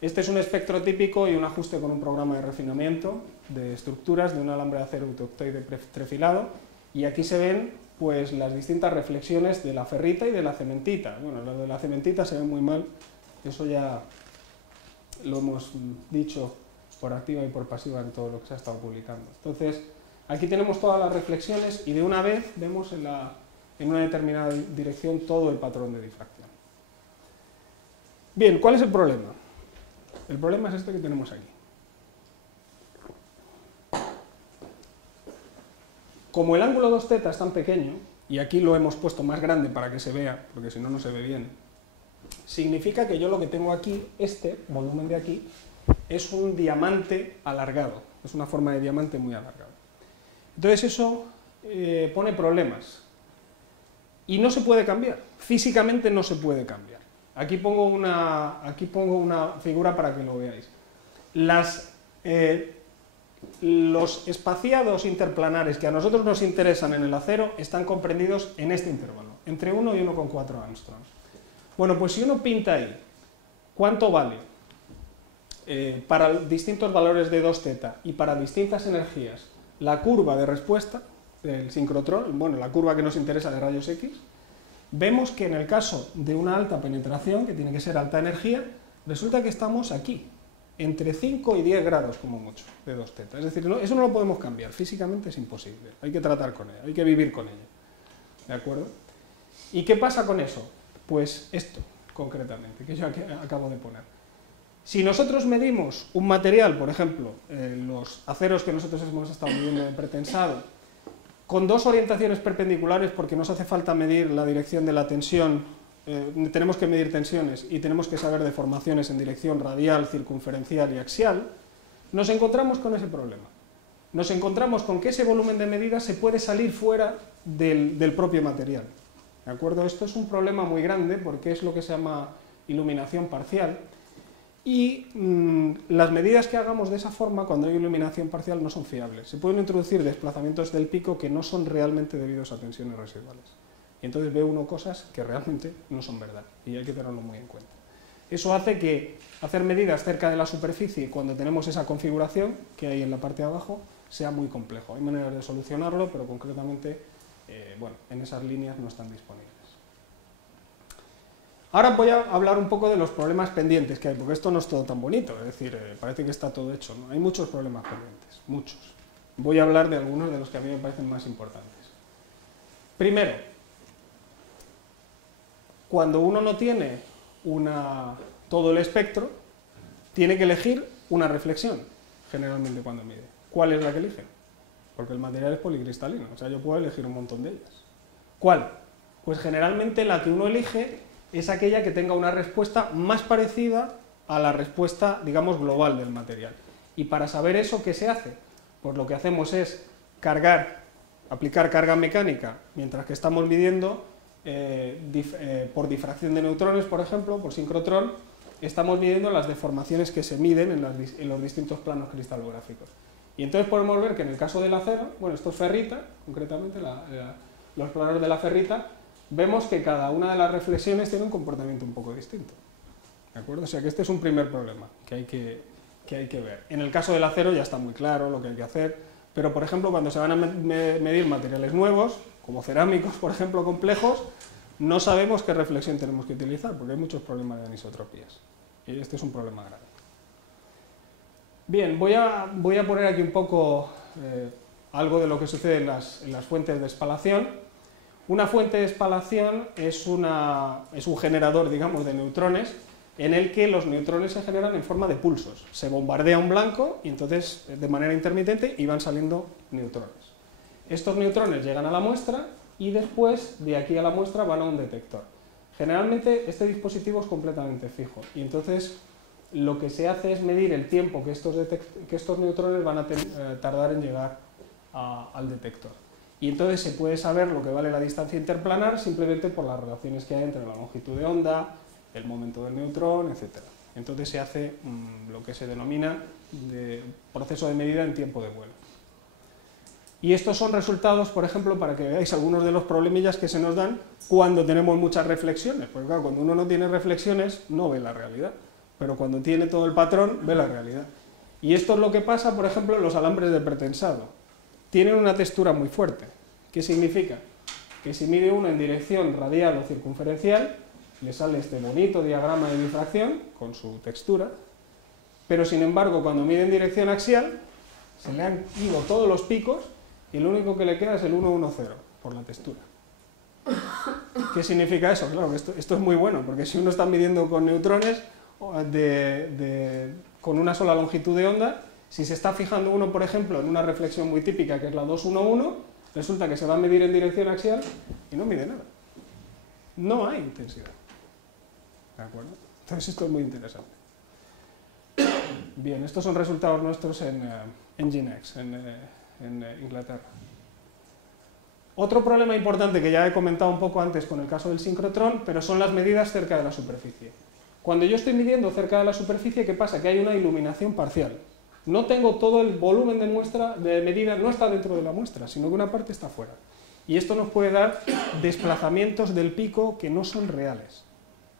Este es un espectro típico y un ajuste con un programa de refinamiento de estructuras de un alambre de acero autoctoide trefilado, y aquí se ven pues las distintas reflexiones de la ferrita y de la cementita. Bueno, lo de la cementita se ve muy mal, eso ya lo hemos dicho por activa y por pasiva en todo lo que se ha estado publicando. Entonces, aquí tenemos todas las reflexiones y de una vez vemos en una determinada dirección todo el patrón de difracción. Bien, ¿cuál es el problema? El problema es este que tenemos aquí. Como el ángulo 2θ es tan pequeño, y aquí lo hemos puesto más grande para que se vea, porque si no, no se ve bien, significa que yo lo que tengo aquí, este volumen de aquí, es un diamante alargado, es una forma de diamante muy alargado. Entonces eso pone problemas y no se puede cambiar, físicamente no se puede cambiar. Aquí pongo una figura para que lo veáis. Los espaciados interplanares que a nosotros nos interesan en el acero están comprendidos en este intervalo, entre 1 y 1,4 angstroms. Bueno, pues si uno pinta ahí, ¿cuánto vale para distintos valores de 2θ y para distintas energías la curva de respuesta del sincrotrón, bueno, la curva que nos interesa de rayos X? Vemos que en el caso de una alta penetración, que tiene que ser alta energía, resulta que estamos aquí, entre 5 y 10 grados como mucho, de 2θ. Es decir, eso no lo podemos cambiar, físicamente es imposible, hay que tratar con ella, hay que vivir con ella. ¿De acuerdo? ¿Y qué pasa con eso? Pues esto, concretamente, que yo acabo de poner. Si nosotros medimos un material, por ejemplo, los aceros que nosotros hemos estado midiendo de pretensado, con dos orientaciones perpendiculares, porque nos hace falta medir la dirección de la tensión, tenemos que medir tensiones y tenemos que saber deformaciones en dirección radial, circunferencial y axial, nos encontramos con ese problema. Nos encontramos con que ese volumen de medida se puede salir fuera del propio material. ¿De acuerdo? Esto es un problema muy grande porque es lo que se llama iluminación parcial y las medidas que hagamos de esa forma cuando hay iluminación parcial no son fiables. Se pueden introducir desplazamientos del pico que no son realmente debidos a tensiones residuales. Y entonces ve uno cosas que realmente no son verdad y hay que tenerlo muy en cuenta. Eso hace que hacer medidas cerca de la superficie cuando tenemos esa configuración que hay en la parte de abajo sea muy complejo. Hay maneras de solucionarlo, pero concretamente bueno, en esas líneas no están disponibles. Ahora voy a hablar un poco de los problemas pendientes que hay, porque esto no es todo tan bonito, es decir, parece que está todo hecho, ¿no? Hay muchos problemas pendientes, muchos. Voy a hablar de algunos de los que a mí me parecen más importantes. Primero, cuando uno no tiene todo el espectro, tiene que elegir una reflexión, generalmente cuando mide. ¿Cuál es la que elige? Porque el material es policristalino, o sea, yo puedo elegir un montón de ellas. ¿Cuál? Pues generalmente la que uno elige es aquella que tenga una respuesta más parecida a la respuesta, digamos, global del material. Y para saber eso, ¿qué se hace? Pues lo que hacemos es aplicar carga mecánica, mientras que estamos midiendo por difracción de neutrones, por ejemplo, por sincrotrón, estamos midiendo las deformaciones que se miden en los distintos planos cristalográficos. Y entonces podemos ver que en el caso del acero, bueno, esto es ferrita, concretamente los planos de la ferrita, vemos que cada una de las reflexiones tiene un comportamiento un poco distinto. ¿De acuerdo? O sea que este es un primer problema que hay que ver. En el caso del acero ya está muy claro lo que hay que hacer, pero por ejemplo cuando se van a medir materiales nuevos, como cerámicos, por ejemplo, complejos, no sabemos qué reflexión tenemos que utilizar, porque hay muchos problemas de anisotropías. Y este es un problema grave. Bien, voy a poner aquí un poco algo de lo que sucede en las fuentes de espalación. Una fuente de espalación es un generador, digamos, de neutrones, en el que los neutrones se generan en forma de pulsos. Se bombardea un blanco y entonces, de manera intermitente, y van saliendo neutrones. Estos neutrones llegan a la muestra y después, de aquí a la muestra, van a un detector. Generalmente, este dispositivo es completamente fijo y entonces lo que se hace es medir el tiempo que estos neutrones van a tardar en llegar al detector. Y entonces se puede saber lo que vale la distancia interplanar simplemente por las relaciones que hay entre la longitud de onda, el momento del neutrón, etc. Entonces se hace lo que se denomina proceso de medida en tiempo de vuelo. Y estos son resultados, por ejemplo, para que veáis algunos de los problemillas que se nos dan cuando tenemos muchas reflexiones. Porque claro, cuando uno no tiene reflexiones no ve la realidad, pero cuando tiene todo el patrón ve la realidad. Y esto es lo que pasa, por ejemplo, en los alambres de pretensado. Tienen una textura muy fuerte. ¿Qué significa? Que si mide uno en dirección radial o circunferencial, le sale este bonito diagrama de difracción con su textura, pero sin embargo cuando mide en dirección axial se le han ido todos los picos y lo único que le queda es el 110 por la textura. ¿Qué significa eso? Claro, esto es muy bueno, porque si uno está midiendo con neutrones con una sola longitud de onda, si se está fijando uno, por ejemplo, en una reflexión muy típica que es la 211, resulta que se va a medir en dirección axial y no mide nada. No hay intensidad. ¿De acuerdo? Entonces esto es muy interesante. Bien, estos son resultados nuestros en Nginx, en Inglaterra. Otro problema importante que ya he comentado un poco antes con el caso del sincrotrón, pero son las medidas cerca de la superficie. Cuando yo estoy midiendo cerca de la superficie, ¿qué pasa? Que hay una iluminación parcial. No tengo todo el volumen de medida, no está dentro de la muestra, sino que una parte está fuera. Y esto nos puede dar desplazamientos del pico que no son reales.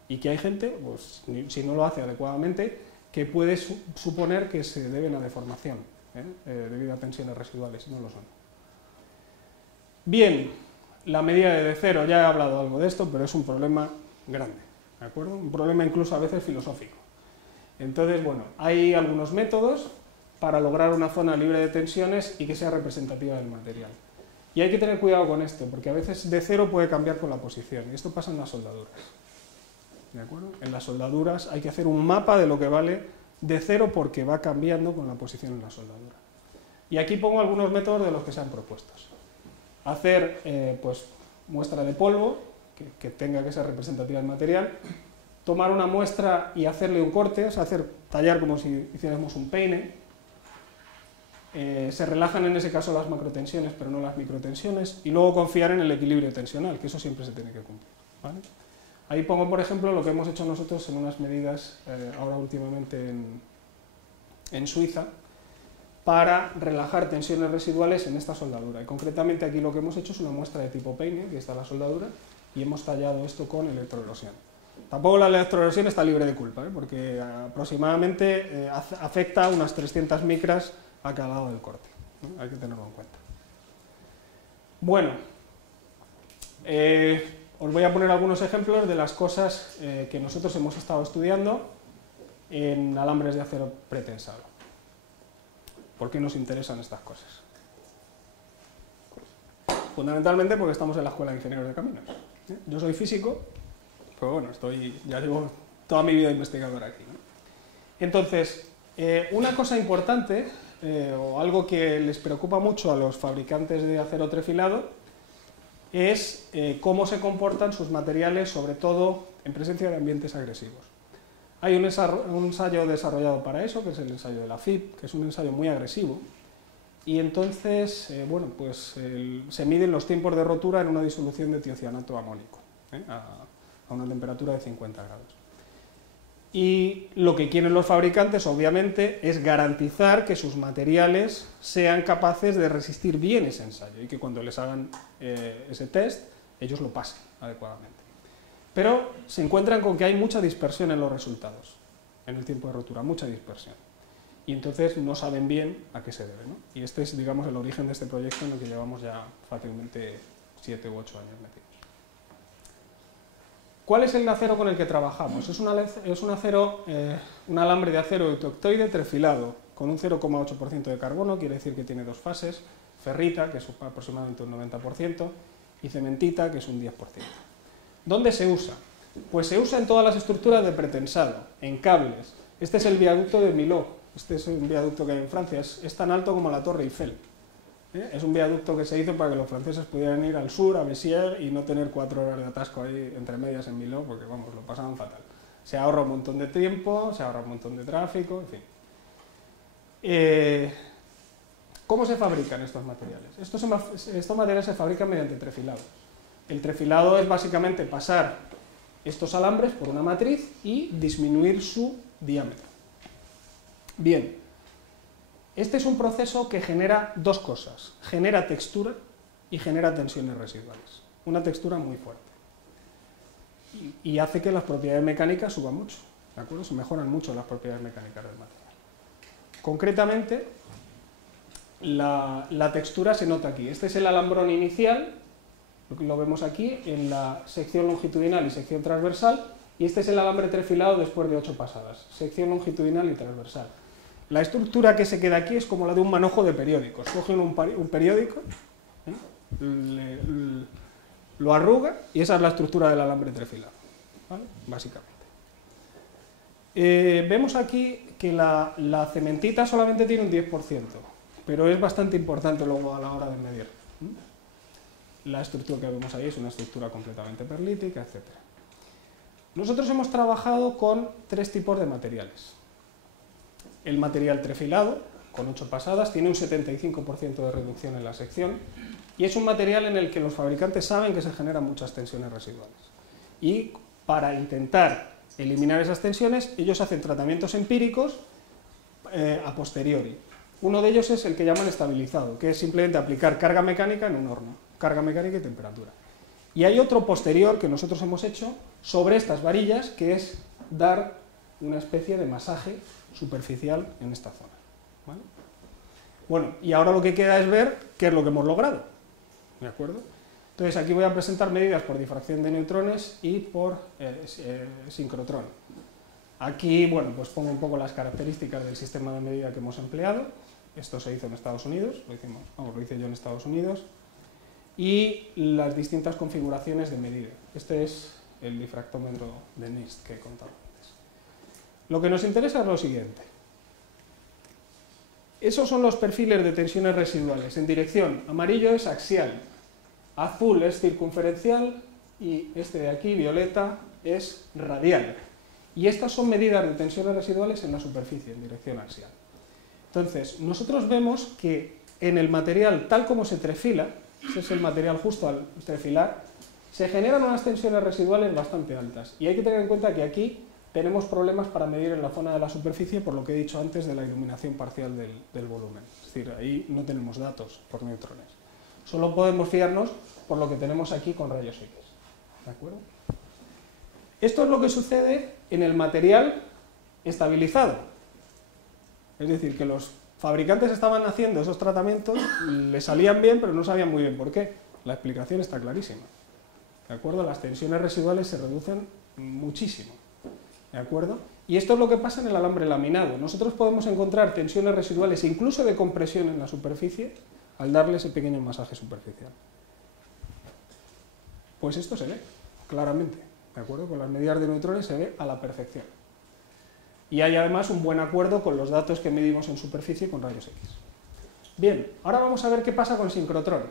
Y que hay gente, pues, si no lo hace adecuadamente, que puede suponer que se deben a deformación, debido a tensiones residuales, y no lo son. Bien, la medida de D0, ya he hablado algo de esto, pero es un problema grande, ¿de acuerdo? Un problema incluso a veces filosófico. Entonces, bueno, hay algunos métodos para lograr una zona libre de tensiones y que sea representativa del material. Y hay que tener cuidado con esto, porque a veces D0 puede cambiar con la posición, y esto pasa en las soldaduras. ¿De acuerdo? En las soldaduras hay que hacer un mapa de lo que vale D0 porque va cambiando con la posición en la soldadura. Y aquí pongo algunos métodos de los que se han propuesto. Hacer pues, muestra de polvo, que tenga que ser representativa del material, tomar una muestra y hacerle un corte, o sea, tallar como si hiciéramos un peine. Se relajan en ese caso las macrotensiones, pero no las microtensiones, y luego confiar en el equilibrio tensional, que eso siempre se tiene que cumplir, ¿vale? Ahí pongo, por ejemplo, lo que hemos hecho nosotros en unas medidas ahora últimamente en Suiza, para relajar tensiones residuales en esta soldadura. Y concretamente aquí lo que hemos hecho es una muestra de tipo peine, que está la soldadura, y hemos tallado esto con electroerosión. Tampoco la electroerosión está libre de culpa, porque aproximadamente afecta a unas 300 micras a cada lado del corte, ¿no? Hay que tenerlo en cuenta. Bueno, os voy a poner algunos ejemplos de las cosas que nosotros hemos estado estudiando en alambres de acero pretensado. ¿Por qué nos interesan estas cosas? Fundamentalmente porque estamos en la Escuela de Ingenieros de Caminos. Yo soy físico, pero bueno, ya llevo toda mi vida investigador aquí, ¿no? Entonces, una cosa importante, o algo que les preocupa mucho a los fabricantes de acero trefilado, es cómo se comportan sus materiales, sobre todo en presencia de ambientes agresivos. Hay un ensayo desarrollado para eso, que es el ensayo de la FIP, que es un ensayo muy agresivo, y entonces, bueno, pues se miden los tiempos de rotura en una disolución de tiocianato amónico, a una temperatura de 50 grados. Y lo que quieren los fabricantes, obviamente, es garantizar que sus materiales sean capaces de resistir bien ese ensayo y que cuando les hagan ese test, ellos lo pasen adecuadamente. Pero se encuentran con que hay mucha dispersión en los resultados, en el tiempo de rotura, mucha dispersión. Y entonces no saben bien a qué se debe, ¿no? Y este es, digamos, el origen de este proyecto en el que llevamos ya fácilmente 7 u 8 años metidos. ¿Cuál es el acero con el que trabajamos? Es un alambre de acero eutectoide trefilado, con un 0,8% de carbono, quiere decir que tiene dos fases, ferrita, que es aproximadamente un 90%, y cementita, que es un 10%. ¿Dónde se usa? Pues se usa en todas las estructuras de pretensado, en cables. Este es el viaducto de Millau, este es un viaducto que hay en Francia, es tan alto como la Torre Eiffel. Es un viaducto que se hizo para que los franceses pudieran ir al sur, a Béziers, y no tener 4 horas de atasco ahí entre medias en Millau, porque vamos, lo pasaban fatal. Se ahorra un montón de tiempo, se ahorra un montón de tráfico, en fin. ¿Cómo se fabrican estos materiales? Estos materiales se fabrican mediante trefilado. El trefilado es básicamente pasar estos alambres por una matriz y disminuir su diámetro. Bien, este es un proceso que genera dos cosas. Genera textura y genera tensiones residuales. Una textura muy fuerte. Y hace que las propiedades mecánicas suban mucho, ¿de acuerdo? Se mejoran mucho las propiedades mecánicas del material. Concretamente, la textura se nota aquí. Este es el alambrón inicial, lo vemos aquí en la sección longitudinal y sección transversal, y este es el alambre trefilado después de 8 pasadas, sección longitudinal y transversal. La estructura que se queda aquí es como la de un manojo de periódicos. Cogen un periódico, lo arruga, y esa es la estructura del alambre trefilado, ¿vale? Básicamente. Vemos aquí que la cementita solamente tiene un 10%, pero es bastante importante luego a la hora de medir. La estructura que vemos ahí es una estructura completamente perlítica, etc. Nosotros hemos trabajado con 3 tipos de materiales. el material trefilado, con 8 pasadas, tiene un 75% de reducción en la sección, y es un material en el que los fabricantes saben que se generan muchas tensiones residuales. Y para intentar eliminar esas tensiones, ellos hacen tratamientos empíricos a posteriori. Uno de ellos es el que llaman estabilizado, que es simplemente aplicar carga mecánica en un horno, carga mecánica y temperatura. Y hay otro posterior que nosotros hemos hecho sobre estas varillas, que es dar una especie de masaje superficial en esta zona. ¿Vale? Bueno, y ahora lo que queda es ver qué es lo que hemos logrado. ¿De acuerdo? Entonces aquí voy a presentar medidas por difracción de neutrones y por sincrotrón. Aquí, bueno, pues pongo un poco las características del sistema de medida que hemos empleado. Esto se hizo en Estados Unidos, lo hice yo en Estados Unidos. Y las distintas configuraciones de medida. Este es el difractómetro de NIST que he contado antes. Lo que nos interesa es lo siguiente. Esos son los perfiles de tensiones residuales. En dirección, amarillo es axial, azul es circunferencial y este de aquí, violeta, es radial. Y estas son medidas de tensiones residuales en la superficie, en dirección axial. Entonces, nosotros vemos que en el material tal como se trefila, ese es el material justo al trefilar, se generan unas tensiones residuales bastante altas. Y hay que tener en cuenta que aquí tenemos problemas para medir en la zona de la superficie, por lo que he dicho antes de la iluminación parcial del volumen. Es decir, ahí no tenemos datos por neutrones. Solo podemos fiarnos por lo que tenemos aquí con rayos X. ¿De acuerdo? Esto es lo que sucede en el material estabilizado. Es decir, que los fabricantes estaban haciendo esos tratamientos, les salían bien, pero no sabían muy bien por qué. La explicación está clarísima. ¿De acuerdo? Las tensiones residuales se reducen muchísimo. ¿De acuerdo? Y esto es lo que pasa en el alambre laminado. Nosotros podemos encontrar tensiones residuales, incluso de compresión en la superficie, al darle ese pequeño masaje superficial. Pues esto se ve, claramente. ¿De acuerdo? Con las medidas de neutrones se ve a la perfección. Y hay además un buen acuerdo con los datos que medimos en superficie con rayos X. Bien, ahora vamos a ver qué pasa con sincrotrón.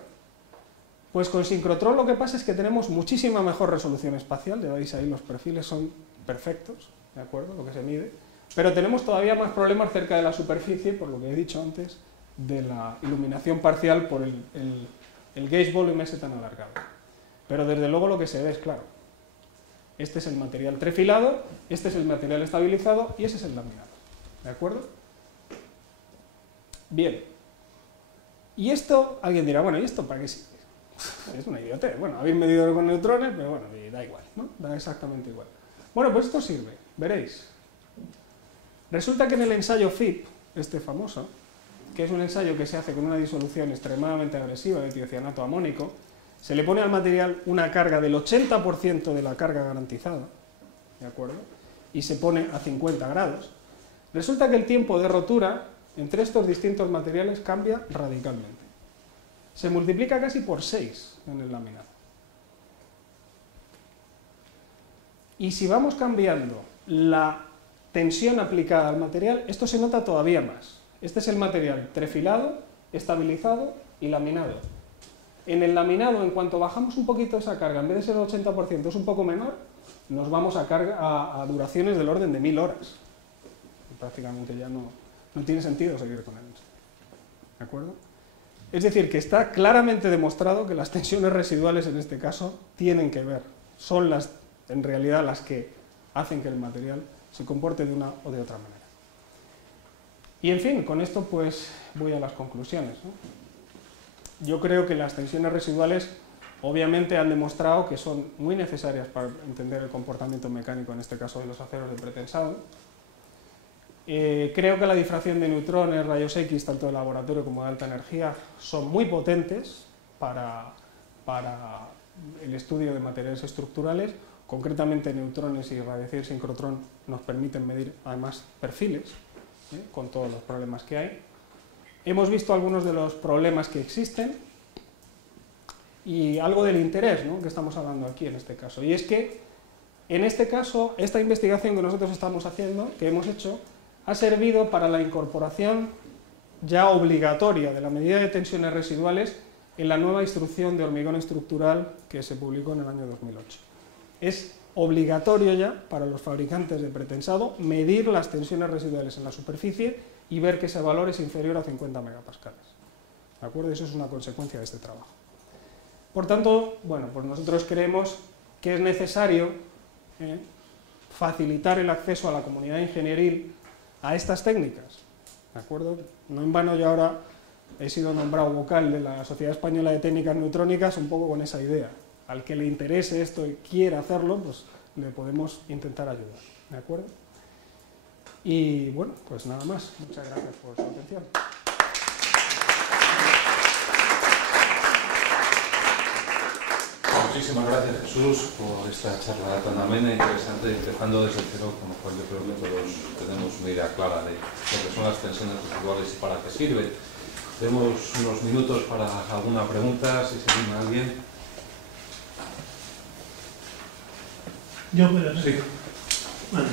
Pues con sincrotrón lo que pasa es que tenemos muchísima mejor resolución espacial, veis ahí los perfiles son perfectos, ¿de acuerdo? Lo que se mide, pero tenemos todavía más problemas cerca de la superficie, por lo que he dicho antes, de la iluminación parcial por el gauge volume ese tan alargado. Pero desde luego lo que se ve es claro. Este es el material trefilado, este es el material estabilizado y ese es el laminado. ¿De acuerdo? Bien. Y esto, alguien dirá, bueno, ¿y esto para qué sirve? Es una idiotez. Bueno, habéis medido con neutrones, pero bueno, da igual, ¿no? Da exactamente igual. Bueno, pues esto sirve, veréis. Resulta que en el ensayo FIP, este famoso, que es un ensayo que se hace con una disolución extremadamente agresiva de tiocianato amónico, se le pone al material una carga del 80% de la carga garantizada, ¿de acuerdo? Y se pone a 50 grados. Resulta que el tiempo de rotura entre estos distintos materiales cambia radicalmente. Se multiplica casi por 6 en el laminado. Y si vamos cambiando la tensión aplicada al material, esto se nota todavía más. Este es el material trefilado, estabilizado y laminado. En el laminado, en cuanto bajamos un poquito esa carga, en vez de ser el 80%, es un poco menor, nos vamos a duraciones del orden de 1000 horas. Y prácticamente ya no tiene sentido seguir con él. ¿De acuerdo? Es decir, que está claramente demostrado que las tensiones residuales en este caso tienen que ver. Son en realidad las que hacen que el material se comporte de una o de otra manera. Y en fin, con esto pues voy a las conclusiones, ¿no? Yo creo que las tensiones residuales obviamente han demostrado que son muy necesarias para entender el comportamiento mecánico, en este caso de los aceros de pretensado. Creo que la difracción de neutrones, rayos X, tanto de laboratorio como de alta energía, son muy potentes para el estudio de materiales estructurales. Concretamente neutrones y radiación sincrotrón nos permiten medir además perfiles, con todos los problemas que hay. Hemos visto algunos de los problemas que existen y algo del interés, ¿no?, que estamos hablando aquí en este caso. Y es que, en este caso, esta investigación que nosotros estamos haciendo, que hemos hecho, ha servido para la incorporación ya obligatoria de la medida de tensiones residuales en la nueva instrucción de hormigón estructural que se publicó en el año 2008. Es obligatorio ya para los fabricantes de pretensado medir las tensiones residuales en la superficie y ver que ese valor es inferior a 50 megapascales. ¿De acuerdo? Eso es una consecuencia de este trabajo. Por tanto, bueno, pues nosotros creemos que es necesario facilitar el acceso a la comunidad ingenieril a estas técnicas. ¿De acuerdo? No en vano yo ahora he sido nombrado vocal de la Sociedad Española de Técnicas Neutrónicas un poco con esa idea. Al que le interese esto y quiera hacerlo, pues le podemos intentar ayudar. ¿De acuerdo? Y bueno, pues nada más. Muchas gracias por su atención. Muchísimas gracias, Jesús, por esta charla tan amena e interesante, empezando desde cero, con lo cual yo creo que todos tenemos una idea clara de lo que son las tensiones residuales y para qué sirve. Tenemos unos minutos para alguna pregunta, si se anima alguien. Yo puedo hacer. Sí. Bueno,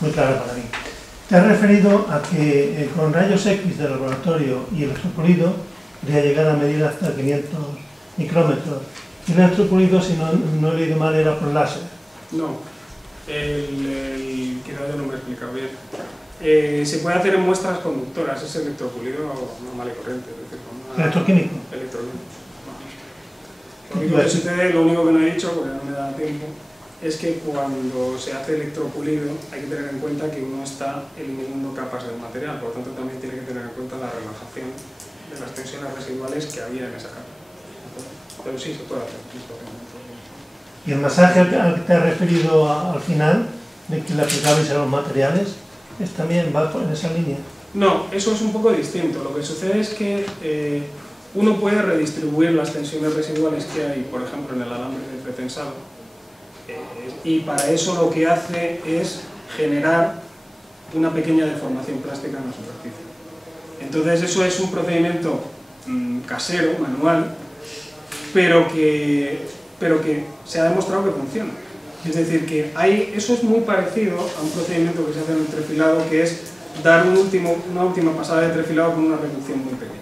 muy clara para mí. Te has referido a que con rayos X del laboratorio y electropulido podría llegar a medir hasta 500 micrómetros. Y el electropulido, si no he leído mal, era por láser. No, quizás yo no me he explicado bien. Se puede hacer en muestras conductoras, es electropulido normal y corriente. Es decir, ¿Electroquímico? Electroquímico. Lo único que no he dicho, porque no me da tiempo, es que cuando se hace electropulido hay que tener en cuenta que uno está eliminando capas del material, por lo tanto también tiene que tener en cuenta la relajación de las tensiones residuales que había en esa capa. Pero sí, se puede hacer. ¿Y el masaje al que te has referido al final, de que le aplicabais a los materiales, también va en esa línea? No, eso es un poco distinto. Lo que sucede es que uno puede redistribuir las tensiones residuales que hay, por ejemplo, en el alambre de pretensado, y para eso lo que hace es generar una pequeña deformación plástica en la superficie. Entonces eso es un procedimiento casero, manual, pero que se ha demostrado que funciona. Es decir, que eso es muy parecido a un procedimiento que se hace en el trefilado, que es dar una última pasada de trefilado con una reducción muy pequeña.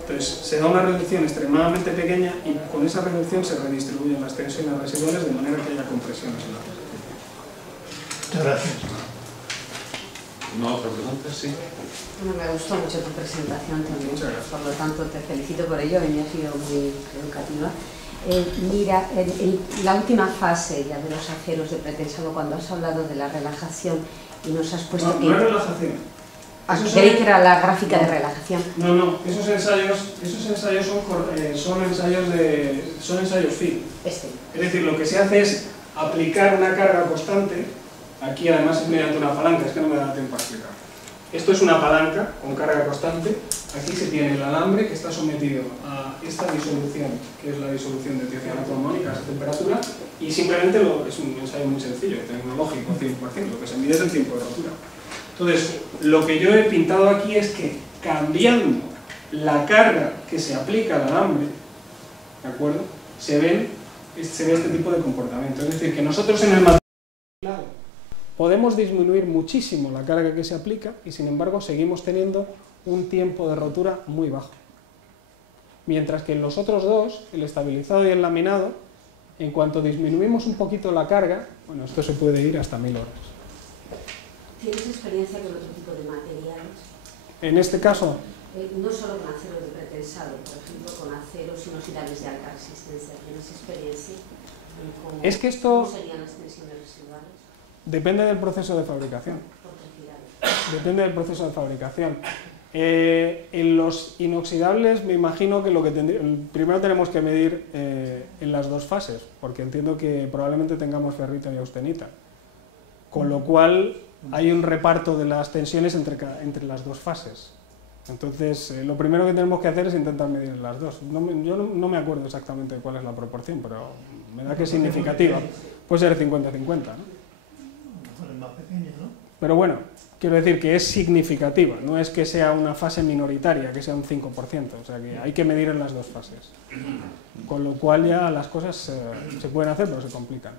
Entonces, se da una reducción extremadamente pequeña y con esa reducción se redistribuyen las tensiones residuales de manera que haya compresiones en la superficie. Muchas gracias. ¿Una otra pregunta? Sí. Bueno, me gustó mucho tu presentación también. Muchas gracias. Por lo tanto, te felicito por ello, y me ha sido muy educativa. Mira, la última fase ya de los aceros de pretensado, cuando has hablado de la relajación y nos has puesto no, que... no es relajación. Creí que era la gráfica de relajación. No, esos ensayos son ensayos FIT. Es decir, lo que se hace es aplicar una carga constante, aquí además es mediante una palanca, es que no me da tiempo a explicar. Esto es una palanca con carga constante, aquí se tiene el alambre que está sometido a esta disolución, que es la disolución de tiocianato amónica a esa temperatura, y simplemente es un ensayo muy sencillo, tecnológico, 100%, lo que se mide es el tiempo de rotura. Entonces, lo que yo he pintado aquí es que cambiando la carga que se aplica al alambre, ¿de acuerdo?, se ve este tipo de comportamiento. Es decir, que nosotros en el material podemos disminuir muchísimo la carga que se aplica y sin embargo seguimos teniendo un tiempo de rotura muy bajo. Mientras que en los otros dos, el estabilizado y el laminado, en cuanto disminuimos un poquito la carga, bueno, esto se puede ir hasta 1000 horas. ¿Tienes experiencia con otro tipo de materiales? En este caso, no solo con acero de pretensado, por ejemplo, con aceros inoxidables de alta resistencia. ¿Tienes experiencia en cómo, es que esto cómo serían las tensiones residuales? Depende del proceso de fabricación. Depende del proceso de fabricación. En los inoxidables me imagino que primero tenemos que medir en las dos fases, porque entiendo que probablemente tengamos ferrita y austenita. Con lo cual hay un reparto de las tensiones entre las dos fases. Entonces, lo primero que tenemos que hacer es intentar medir las dos. Yo no me acuerdo exactamente cuál es la proporción, pero me da que es significativa. Puede ser 50-50, ¿no? Más pequeña, ¿no? Pero bueno, quiero decir que es significativa, no es que sea una fase minoritaria, que sea un 5%, o sea que hay que medir en las dos fases. Con lo cual ya las cosas se pueden hacer, pero se complican.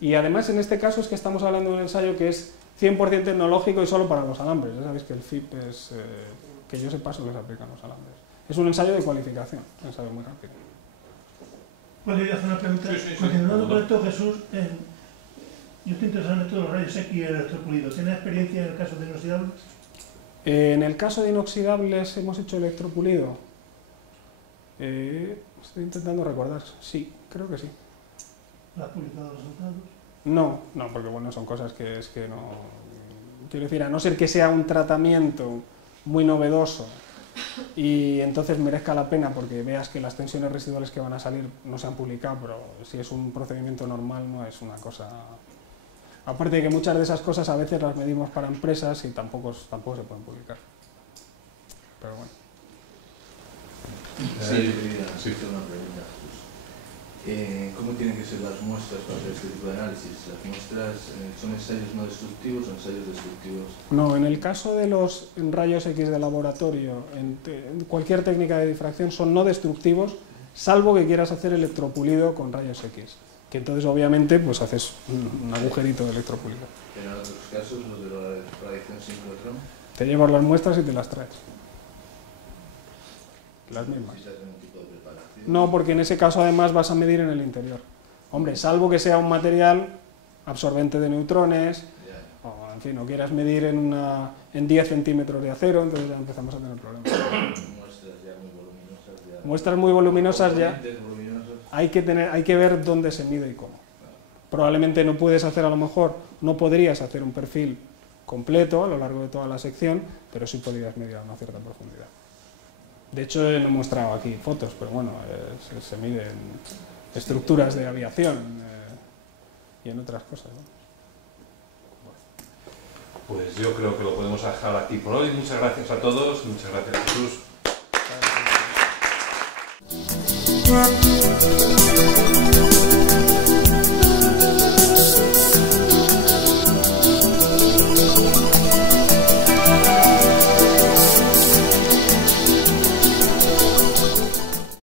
Y además en este caso es que estamos hablando de un ensayo que es 100% tecnológico y solo para los alambres. Ya sabéis que el FIP es, que yo sepa, solo se aplica a los alambres. Es un ensayo de cualificación, un ensayo muy rápido. ¿Puedo hacer una pregunta? Sí. Continuando con esto, Jesús, yo estoy interesado en esto de los rayos X y el electropulido. ¿Tienes experiencia en el caso de inoxidables? En el caso de inoxidables hemos hecho electropulido. Estoy intentando recordar. Sí, creo que sí. ¿Has publicado los resultados? No, porque bueno, son cosas que es que no... Quiero decir, a no ser que sea un tratamiento muy novedoso y entonces merezca la pena porque veas que las tensiones residuales que van a salir no se han publicado, pero si es un procedimiento normal no es una cosa... Aparte de que muchas de esas cosas a veces las medimos para empresas y tampoco se pueden publicar. Pero bueno. Sí, una pregunta. ¿Cómo tienen que ser las muestras para hacer este tipo de análisis? ¿Las muestras son ensayos no destructivos o ensayos destructivos? No, en el caso de los rayos X de laboratorio, en cualquier técnica de difracción son no destructivos, salvo que quieras hacer electropulido con rayos X, que entonces obviamente pues haces un agujerito de electropulido. Pero en otros casos, los de la radiación sincrotrón, Te llevas las muestras y te las traes. Las mismas. ¿necesitas algún tipo de preparación? No, porque en ese caso además vas a medir en el interior. Hombre, salvo que sea un material absorbente de neutrones, Ya. o en fin, o quieras medir en 10 centímetros de acero, entonces ya empezamos a tener problemas. Muestras ya muy voluminosas. Ya. Muestras muy voluminosas ya, Componentes voluminosos. hay que ver dónde se mide y cómo. Probablemente no puedes hacer, a lo mejor, no podrías hacer un perfil completo a lo largo de toda la sección, pero sí podrías medir a una cierta profundidad. De hecho, no he mostrado aquí fotos, pero bueno, se mide en estructuras de aviación y en otras cosas, ¿no? Pues yo creo que lo podemos dejar aquí por hoy. Muchas gracias a todos, muchas gracias Jesús.